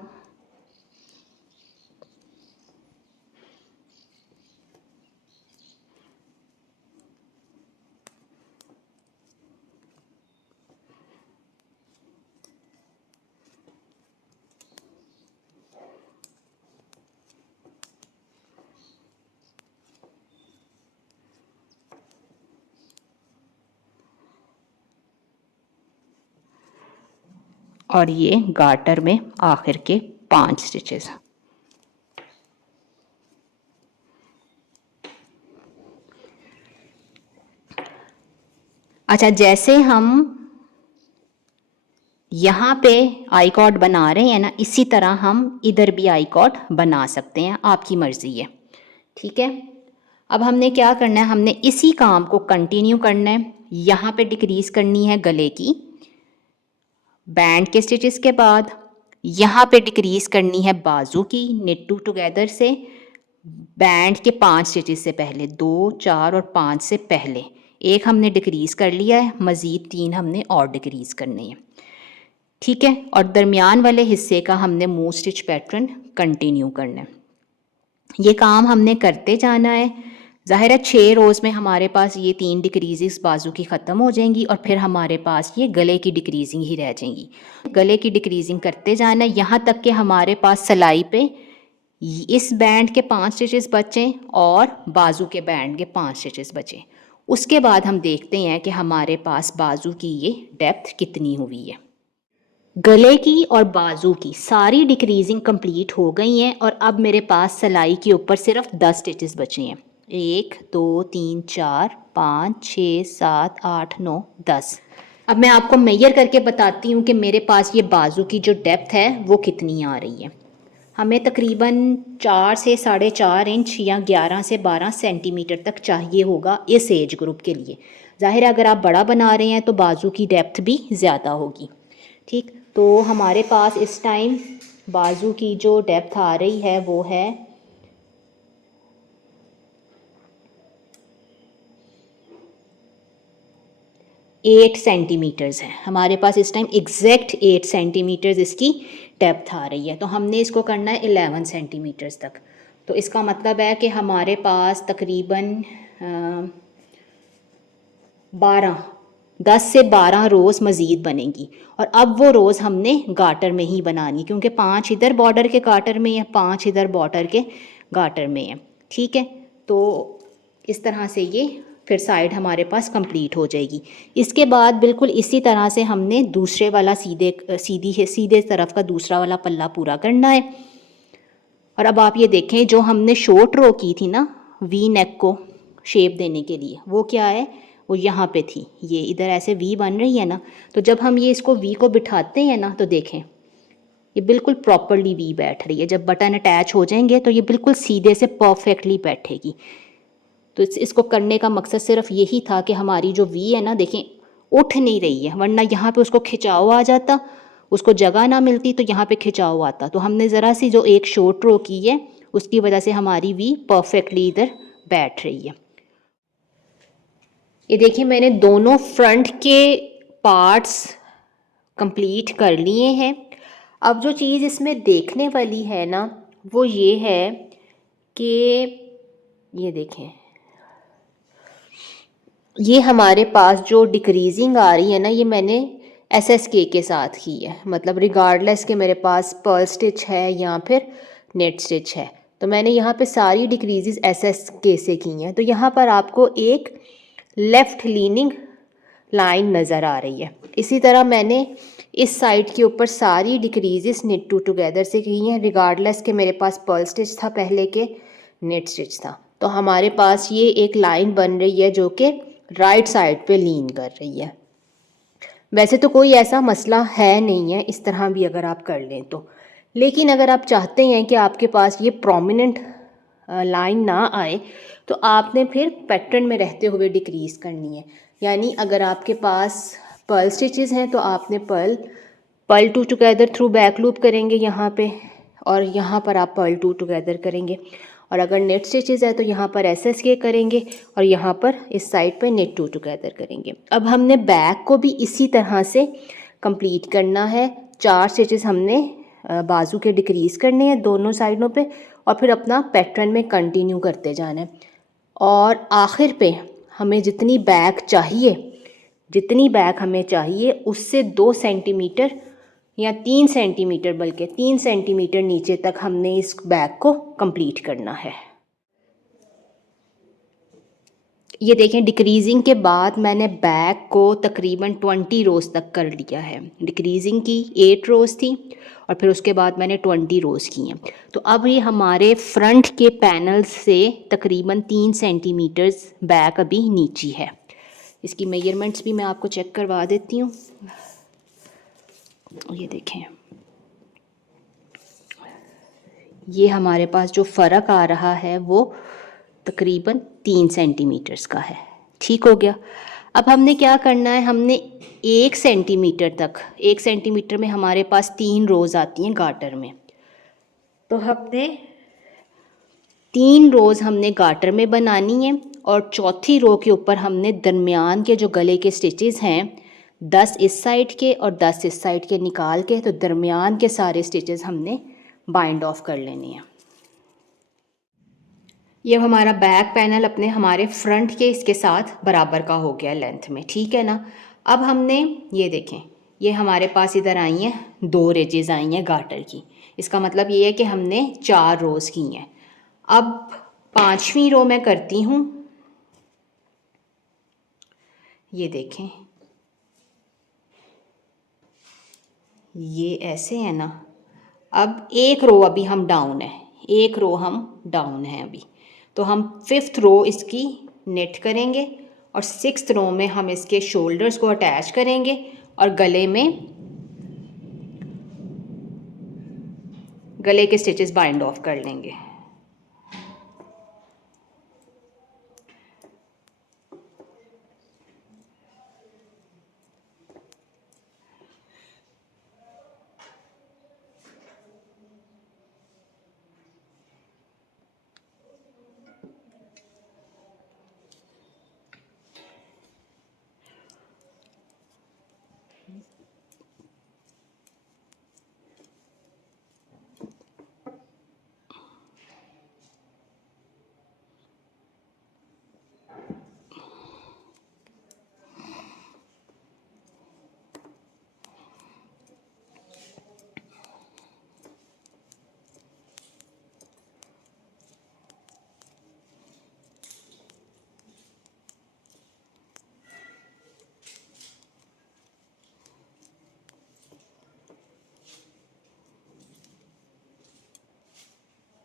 और ये गार्टर में आखिर के 5 स्टिचेस। अच्छा, जैसे हम यहाँ पे आई कॉर्ड बना रहे हैं ना, इसी तरह हम इधर भी आई कॉर्ड बना सकते हैं, आपकी मर्जी है। ठीक है, अब हमने क्या करना है, हमने इसी काम को कंटिन्यू करना है। यहाँ पे डिक्रीज करनी है गले की बैंड के स्टिचेस के बाद, यहाँ पे डिक्रीज करनी है बाजू की नेट टुगेदर से बैंड के 5 स्टिचेस से पहले, 2 4 और 5 से पहले एक हमने डिक्रीज कर लिया है, मज़ीद 3 हमने और डिक्रीज करने हैं। ठीक है। और दरमियान वाले हिस्से का हमने मूव स्टिच पैटर्न कंटिन्यू करना है। ये काम हमने करते जाना है। ज़ाहिर है 6 रोज़ में हमारे पास ये 3 डिक्रीज़ बाजू की ख़त्म हो जाएंगी और फिर हमारे पास ये गले की डिक्रीजिंग ही रह जाएंगी। गले की डिक्रीजिंग करते जाना है यहाँ तक कि हमारे पास सिलाई पे इस बैंड के 5 स्टिचेस बचें और बाजू के बैंड के 5 स्टिचेस बचें। उसके बाद हम देखते हैं कि हमारे पास बाजू की ये डेप्थ कितनी हुई है। गले की और बाजू की सारी डिक्रीजिंग कंप्लीट हो गई हैं और अब मेरे पास सिलाई के ऊपर सिर्फ 10 स्टिचेस बचे हैं। 1 2 3 4 5 6 7 8 9 10। अब मैं आपको मेजर करके बताती हूँ कि मेरे पास ये बाजू की जो डेप्थ है वो कितनी आ रही है। हमें तकरीबन 4 से 4.5 इंच या 11 से 12 सेंटीमीटर तक चाहिए होगा इस एज ग्रुप के लिए। ज़ाहिर है अगर आप बड़ा बना रहे हैं तो बाजू की डेप्थ भी ज़्यादा होगी। ठीक, तो हमारे पास इस टाइम बाजू की जो डेप्थ आ रही है वो है 8 सेंटीमीटर्स है। हमारे पास इस टाइम एग्जैक्ट 8 सेंटीमीटर्स इसकी डेप्थ आ रही है। तो हमने इसको करना है 11 सेंटीमीटर्स तक। तो इसका मतलब है कि हमारे पास तकरीबन 10 से 12 रोज़ मज़ीद बनेंगी। और अब वो रोज़ हमने गाटर में ही बनानी, क्योंकि 5 इधर बॉर्डर के गाटर में है, 5 इधर बॉर्डर के गाटर में है। ठीक है, तो इस तरह से ये फिर साइड हमारे पास कंप्लीट हो जाएगी। इसके बाद बिल्कुल इसी तरह से हमने दूसरे वाला सीधे तरफ का दूसरा वाला पल्ला पूरा करना है। और अब आप ये देखें, जो हमने शॉर्ट रो की थी ना वी नेक को शेप देने के लिए, वो क्या है, वो यहाँ पे थी। ये इधर ऐसे वी बन रही है ना, तो जब हम ये इसको वी को बिठाते हैं ना तो देखें ये बिल्कुल प्रॉपरली वी बैठ रही है। जब बटन अटैच हो जाएंगे तो ये बिल्कुल सीधे से परफेक्टली बैठेगी। तो इसको करने का मकसद सिर्फ यही था कि हमारी जो वी है ना, देखें उठ नहीं रही है, वरना यहाँ पे उसको खिंचाव आ जाता, उसको जगह ना मिलती तो यहाँ पे खिंचाव आता। तो हमने ज़रा सी जो एक शॉर्ट रो की है उसकी वजह से हमारी वी परफेक्टली इधर बैठ रही है। ये देखिए मैंने दोनों फ्रंट के पार्ट्स कंप्लीट कर लिए हैं। अब जो चीज़ इसमें देखने वाली है ना वो ये है कि ये देखें, ये हमारे पास जो डिक्रीजिंग आ रही है ना, ये मैंने SSK के साथ की है। मतलब रिगार्डलेस के मेरे पास पर्ल स्टिच है या फिर नेट स्टिच है, तो मैंने यहाँ पे सारी डिक्रीजेस SSK से की हैं। तो यहाँ पर आपको एक लेफ़्ट लीनिंग लाइन नज़र आ रही है। इसी तरह मैंने इस साइड के ऊपर सारी डिक्रीजेस नेट टू टुगेदर से की हैं, रिगार्डलेस के मेरे पास पर्ल स्टिच था पहले के नेट स्टिच था। तो हमारे पास ये एक लाइन बन रही है जो कि राइट साइड पे लीन कर रही है। वैसे तो कोई ऐसा मसला है नहीं है इस तरह भी अगर आप कर लें तो, लेकिन अगर आप चाहते हैं कि आपके पास ये प्रोमिनेंट लाइन ना आए तो आपने फिर पैटर्न में रहते हुए डिक्रीज़ करनी है। यानी अगर आपके पास पर्ल स्टिचेस हैं तो आपने purl two together through back loop करेंगे यहाँ पे, और यहाँ पर आप पर्ल टू टुगेदर करेंगे। और अगर नेट स्टिचेस है तो यहाँ पर SSK करेंगे और यहाँ पर इस साइड पर नेट टू टुगेदर करेंगे। अब हमने बैक को भी इसी तरह से कंप्लीट करना है। 4 स्टिचेस हमने बाजू के डिक्रीज़ करने हैं दोनों साइडों पे और फिर अपना पैटर्न में कंटिन्यू करते जाना है। और आखिर पे हमें जितनी बैक हमें चाहिए उससे 2 सेंटीमीटर या 3 सेंटीमीटर, बल्कि 3 सेंटीमीटर नीचे तक हमने इस बैक को कंप्लीट करना है। ये देखें, डिक्रीजिंग के बाद मैंने बैक को तकरीबन 20 रोज़ तक कर लिया है। डिक्रीजिंग की 8 रोज़ थी और फिर उसके बाद मैंने 20 रोज़ की हैं। तो अब ये हमारे फ्रंट के पैनल्स से तकरीबन 3 सेंटीमीटर्स बैक अभी नीचे है। इसकी मेजरमेंट्स भी मैं आपको चेक करवा देती हूँ। ये देखें, ये हमारे पास जो फ़र्क आ रहा है वो तकरीबन 3 सेंटीमीटर्स का है। ठीक हो गया। अब हमने क्या करना है, हमने 1 सेंटीमीटर में हमारे पास 3 रोज़ आती हैं गाटर में, तो हमने 3 रोज़ हमने गाटर में बनानी है और चौथी रो के ऊपर हमने दरमियान के जो गले के स्टिचेस हैं 10 इस साइड के और 10 इस साइड के निकाल के, तो दरमियान के सारे स्टिचेस हमने बाइंड ऑफ कर लेने हैं। ये हमारा बैक पैनल अपने हमारे फ्रंट के इसके साथ बराबर का हो गया लेंथ में, ठीक है ना। अब हमने ये देखें, ये हमारे पास इधर आई हैं 2 रेजेस आई हैं गार्टर की। इसका मतलब ये है कि हमने 4 रोज़ की हैं। अब 5वीं रो मैं करती हूँ, ये देखें, ये ऐसे है ना। अब एक रो अभी हम डाउन है, एक रो हम डाउन है अभी, तो हम 5th रो इसकी नेट करेंगे और 6th रो में हम इसके शोल्डर्स को अटैच करेंगे और गले के स्टिचेस बाइंड ऑफ कर लेंगे।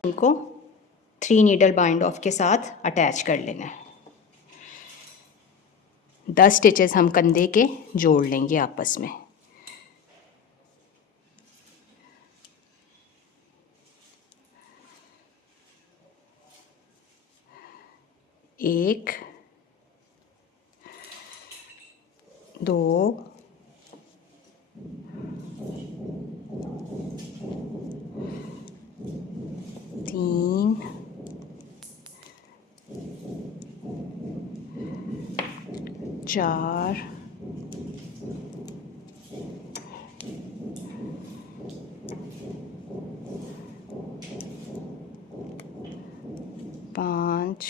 इनको 3 नीडल बाइंड ऑफ के साथ अटैच कर लेना है। 10 स्टिचेस हम कंधे के जोड़ लेंगे आपस में। एक, 2, 3, 4, 5,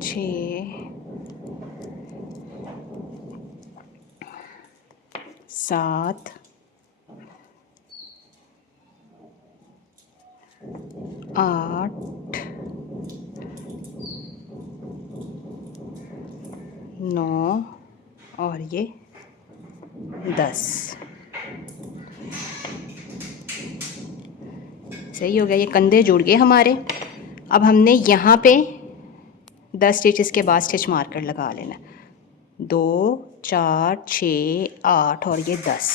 6, 7, 8, 9 और ये 10। सही हो गया, ये कंधे जुड़ गए हमारे। अब हमने यहाँ पे 10 स्टिचेस के बाद स्टिच मार्कर लगा लेना। 2, 4, 6, 8 और ये 10।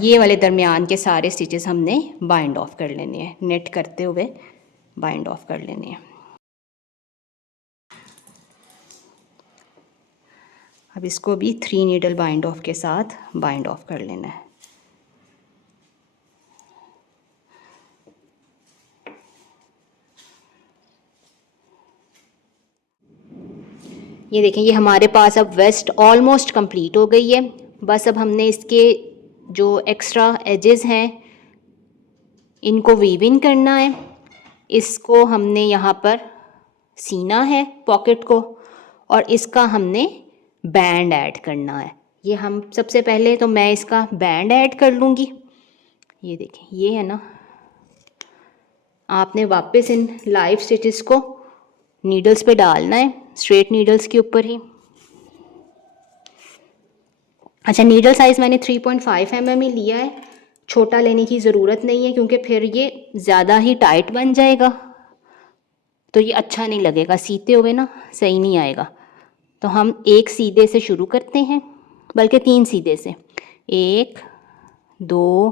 ये वाले दरमियान के सारे स्टिचेस हमने बाइंड ऑफ कर लेने हैं, नेट करते हुए बाइंड ऑफ कर लेने हैं। अब इसको भी 3 नीडल बाइंड ऑफ के साथ बाइंड ऑफ कर लेना है। ये देखें, ये हमारे पास अब वेस्ट ऑलमोस्ट कंप्लीट हो गई है। बस अब हमने इसके जो एक्स्ट्रा एजेस हैं इनको वीव इन करना है। इसको हमने यहाँ पर सीना है पॉकेट को, और इसका हमने बैंड ऐड करना है। ये हम सबसे पहले तो मैं इसका बैंड ऐड कर लूँगी। ये देखें, ये है ना, आपने वापस इन लाइव स्टिचेस को नीडल्स पे डालना है, स्ट्रेट नीडल्स के ऊपर ही। अच्छा, नीडल साइज़ मैंने 3.5 mm ही लिया है, छोटा लेने की ज़रूरत नहीं है क्योंकि फिर ये ज़्यादा ही टाइट बन जाएगा, तो ये अच्छा नहीं लगेगा, सीते हुए ना सही नहीं आएगा। तो हम एक सीधे से शुरू करते हैं, बल्कि 3 सीधे से, 1, 2,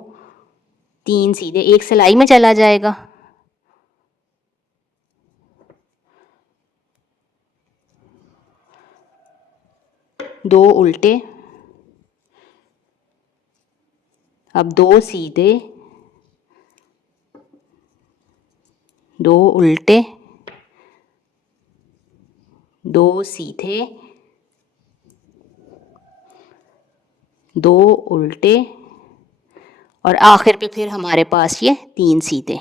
3 सीधे, एक सिलाई में चला जाएगा। दो उल्टे, अब 2 सीधे, 2 उल्टे, 2 सीधे, 2 उल्टे और आखिर पे फिर हमारे पास ये 3 सीधे।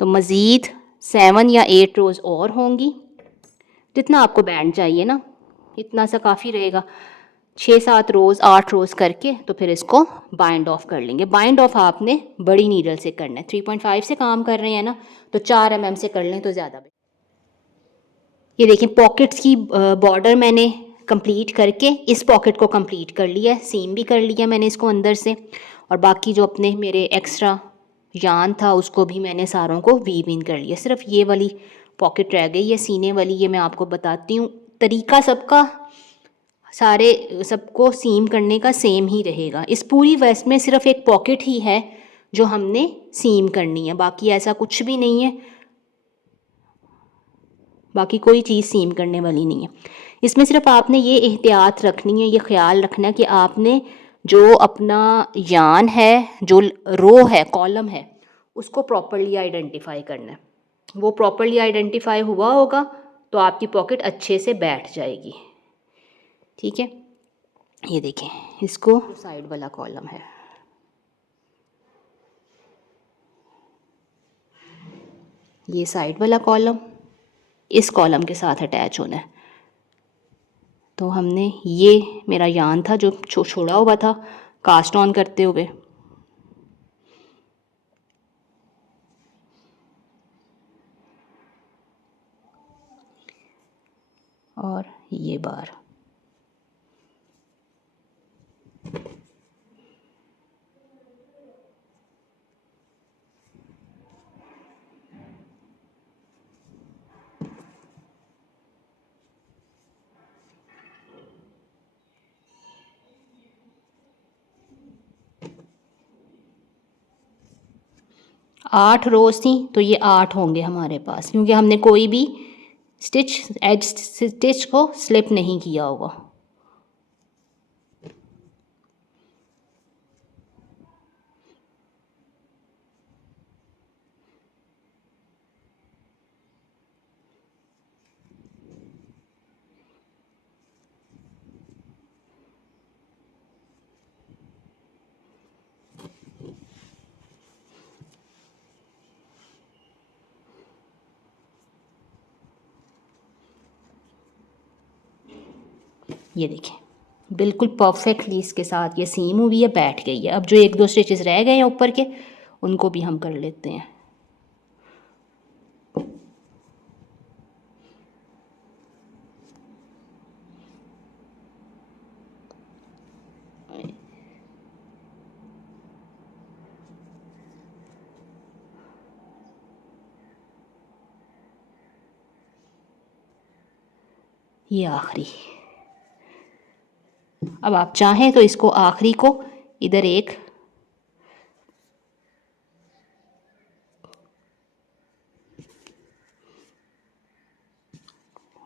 तो मज़ीद 7 या 8 रोज़ और होंगी। जितना आपको बैंड चाहिए ना, इतना सा काफ़ी रहेगा। 6-7 रोज़ 8 रोज़ करके तो फिर इसको बाइंड ऑफ कर लेंगे। बाइंड ऑफ आपने बड़ी नीडल से करना है। 3.5 से काम कर रहे हैं ना, तो 4 mm से कर लें तो ज़्यादा। ये देखें पॉकेट्स की बॉर्डर मैंने कंप्लीट करके इस पॉकेट को कंप्लीट कर लिया है, सीम भी कर लिया मैंने इसको अंदर से, और बाकी जो अपने मेरे एक्स्ट्रा यान था उसको भी मैंने सारों को वीव इन कर लिया। सिर्फ ये वाली पॉकेट रह गई है सीने वाली, ये मैं आपको बताती हूँ। तरीका सबका सबको सीम करने का सेम ही रहेगा। इस पूरी वेस्ट में सिर्फ एक पॉकेट ही है जो हमने सीम करनी है, बाकी ऐसा कुछ भी नहीं है, बाकी कोई चीज़ सीम करने वाली नहीं है। इसमें सिर्फ आपने ये एहतियात रखनी है, ये ख्याल रखना है कि आपने जो अपना यान है, जो रो है, कॉलम है, उसको प्रॉपर्ली आइडेंटिफाई करना है। वो प्रॉपर्ली आइडेंटिफाई हुआ होगा तो आपकी पॉकेट अच्छे से बैठ जाएगी। ठीक है, ये देखें, इसको साइड वाला कॉलम है, ये साइड वाला कॉलम इस कॉलम के साथ अटैच होना है। तो हमने ये मेरा यान था जो छोड़ा हुआ था कास्ट ऑन करते हुए, और ये बार आठ रोज़ थी तो ये 8 होंगे हमारे पास, क्योंकि हमने कोई भी एज स्टिच को स्लिप नहीं किया होगा। ये देखें बिल्कुल परफेक्टली इसके साथ ये सीम हुई है, बैठ गई है। अब जो 1-2 स्टिचेस रह गए हैं ऊपर के, उनको भी हम कर लेते हैं। ये आखिरी, अब आप चाहें तो इसको आखिरी को इधर एक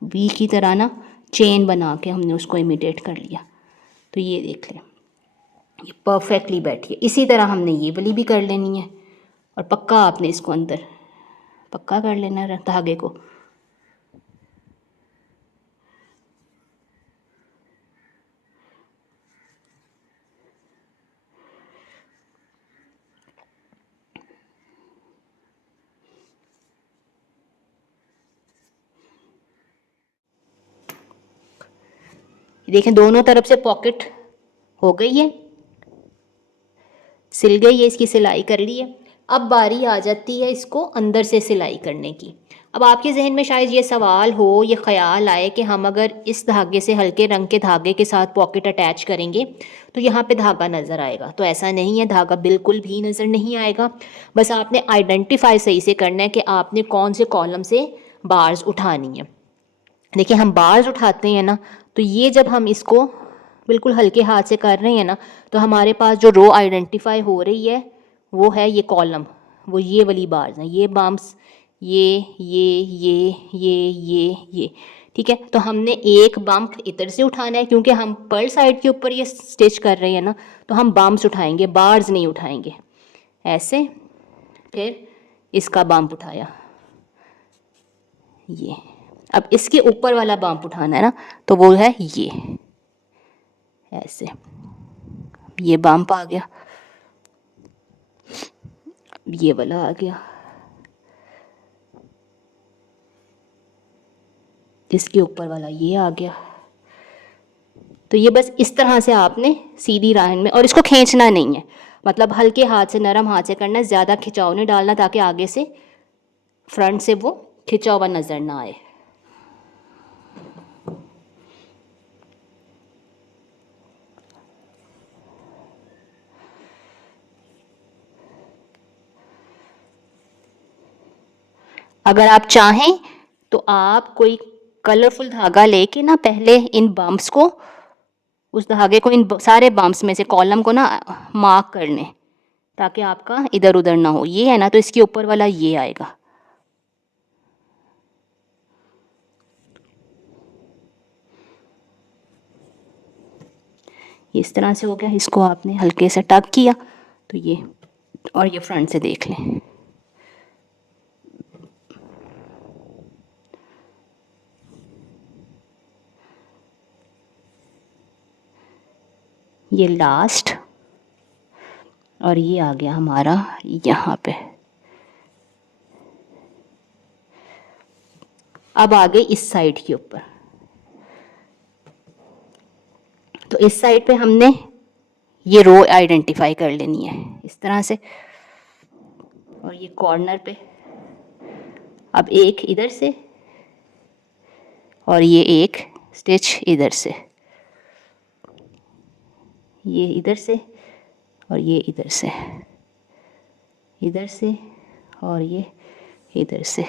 वी की तरह ना चेन बना के हमने उसको इमिटेट कर लिया। तो ये देख लें, ये परफेक्टली बैठी है। इसी तरह हमने ये वाली भी कर लेनी है, और पक्का आपने इसको अंदर पक्का कर लेना है धागे को। देखें दोनों तरफ से पॉकेट हो गई है, सिल गई है, इसकी सिलाई कर ली है। अब बारी आ जाती है इसको अंदर से सिलाई करने की। अब आपके जहन में शायद ये सवाल हो, ये ख्याल आए कि हम अगर इस धागे से हल्के रंग के धागे के साथ पॉकेट अटैच करेंगे तो यहाँ पे धागा नज़र आएगा। तो ऐसा नहीं है, धागा बिल्कुल भी नज़र नहीं आएगा। बस आपने आइडेंटिफाई सही से करना है कि आपने कौन से कॉलम से बार्स उठानी है। देखिए हम बार्स उठाते हैं ना, तो ये जब हम इसको बिल्कुल हल्के हाथ से कर रहे हैं ना, तो हमारे पास जो रो आइडेंटिफाई हो रही है वो है ये कॉलम, वो ये वाली बार्स हैं, ये बम्प्स, ये। ठीक है, तो हमने एक बम्प इधर से उठाना है, क्योंकि हम पर्ल साइड के ऊपर ये स्टिच कर रहे हैं ना, तो हम बम्प्स उठाएंगे, बार्स नहीं उठाएंगे। ऐसे फिर इसका बम्प उठाया, ये। अब इसके ऊपर वाला बम्प उठाना है ना, तो वो है ये, ऐसे, ये बम्प आ गया, ये वाला आ गया, इसके ऊपर वाला ये आ गया। तो ये बस इस तरह से आपने सीधी लाइन में, और इसको खींचना नहीं है, मतलब हल्के हाथ से, नरम हाथ से करना है, ज़्यादा खिंचाव नहीं डालना, ताकि आगे से फ्रंट से वो खिंचा हुआ नज़र ना आए। अगर आप चाहें तो आप कोई कलरफुल धागा लेके ना पहले इन बम्प्स को, उस धागे को इन सारे बम्प्स में से कॉलम को ना मार्क कर लें, ताकि आपका इधर उधर ना हो। ये है ना, तो इसके ऊपर वाला ये आएगा, ये इस तरह से हो गया। इसको आपने हल्के से टक किया तो ये, और ये फ्रंट से देख लें, ये लास्ट, और ये आ गया हमारा यहाँ पे। अब आ गई इस साइड के ऊपर, तो इस साइड पे हमने ये रो आइडेंटिफाई कर लेनी है इस तरह से, और ये कॉर्नर पे अब एक इधर से, और ये एक स्टिच इधर से, ये इधर से, और ये इधर से, इधर से, और ये इधर से।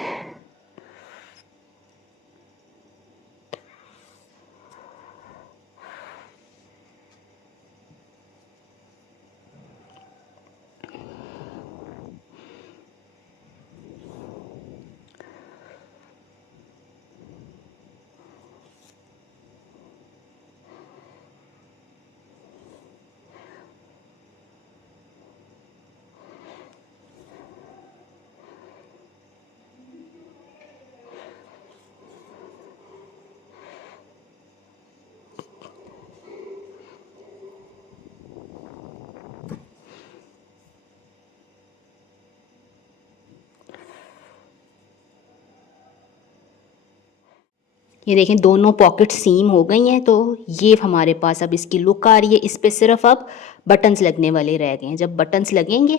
ये देखें दोनों पॉकेट सीम हो गई हैं, तो ये हमारे पास अब इसकी लुक आ रही है। इस पे सिर्फ अब बटन्स लगने वाले रह गए हैं। जब बटन्स लगेंगे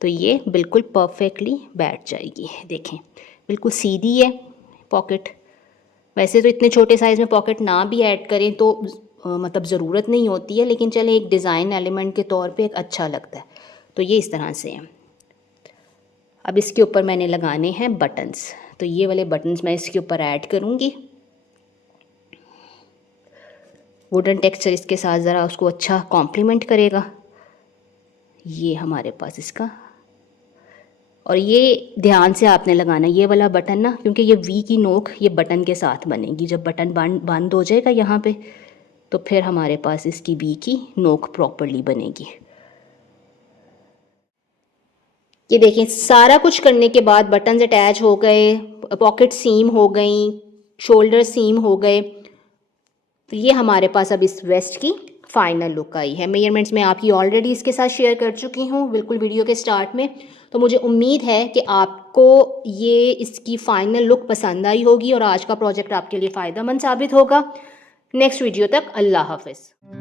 तो ये बिल्कुल परफेक्टली बैठ जाएगी। देखें बिल्कुल सीधी है पॉकेट। वैसे तो इतने छोटे साइज़ में पॉकेट ना भी ऐड करें तो मतलब ज़रूरत नहीं होती है, लेकिन चले एक डिज़ाइन एलिमेंट के तौर पे एक अच्छा लगता है। तो ये इस तरह से है। अब इसके ऊपर मैंने लगाने हैं बटन्स, तो ये वाले बटन्स मैं इसके ऊपर ऐड करूँगी। वुडन टेक्सचर इसके साथ ज़रा उसको अच्छा कॉम्प्लीमेंट करेगा। ये हमारे पास इसका, और ये ध्यान से आपने लगाना ये वाला बटन ना, क्योंकि ये वी की नोक ये बटन के साथ बनेगी। जब बटन बंद हो जाएगा यहाँ पे, तो फिर हमारे पास इसकी वी की नोक प्रॉपरली बनेगी। ये देखिए सारा कुछ करने के बाद बटन्स अटैच हो गए, पॉकेट सीम हो गई, शोल्डर सीम हो गए। तो ये हमारे पास अब इस वेस्ट की फाइनल लुक आई है। मेजरमेंट्स मैं आपकी ऑलरेडी इसके साथ शेयर कर चुकी हूँ बिल्कुल वीडियो के स्टार्ट में। तो मुझे उम्मीद है कि आपको ये इसकी फ़ाइनल लुक पसंद आई होगी और आज का प्रोजेक्ट आपके लिए फ़ायदेमंद साबित होगा। नेक्स्ट वीडियो तक अल्लाह हाफ़िज़।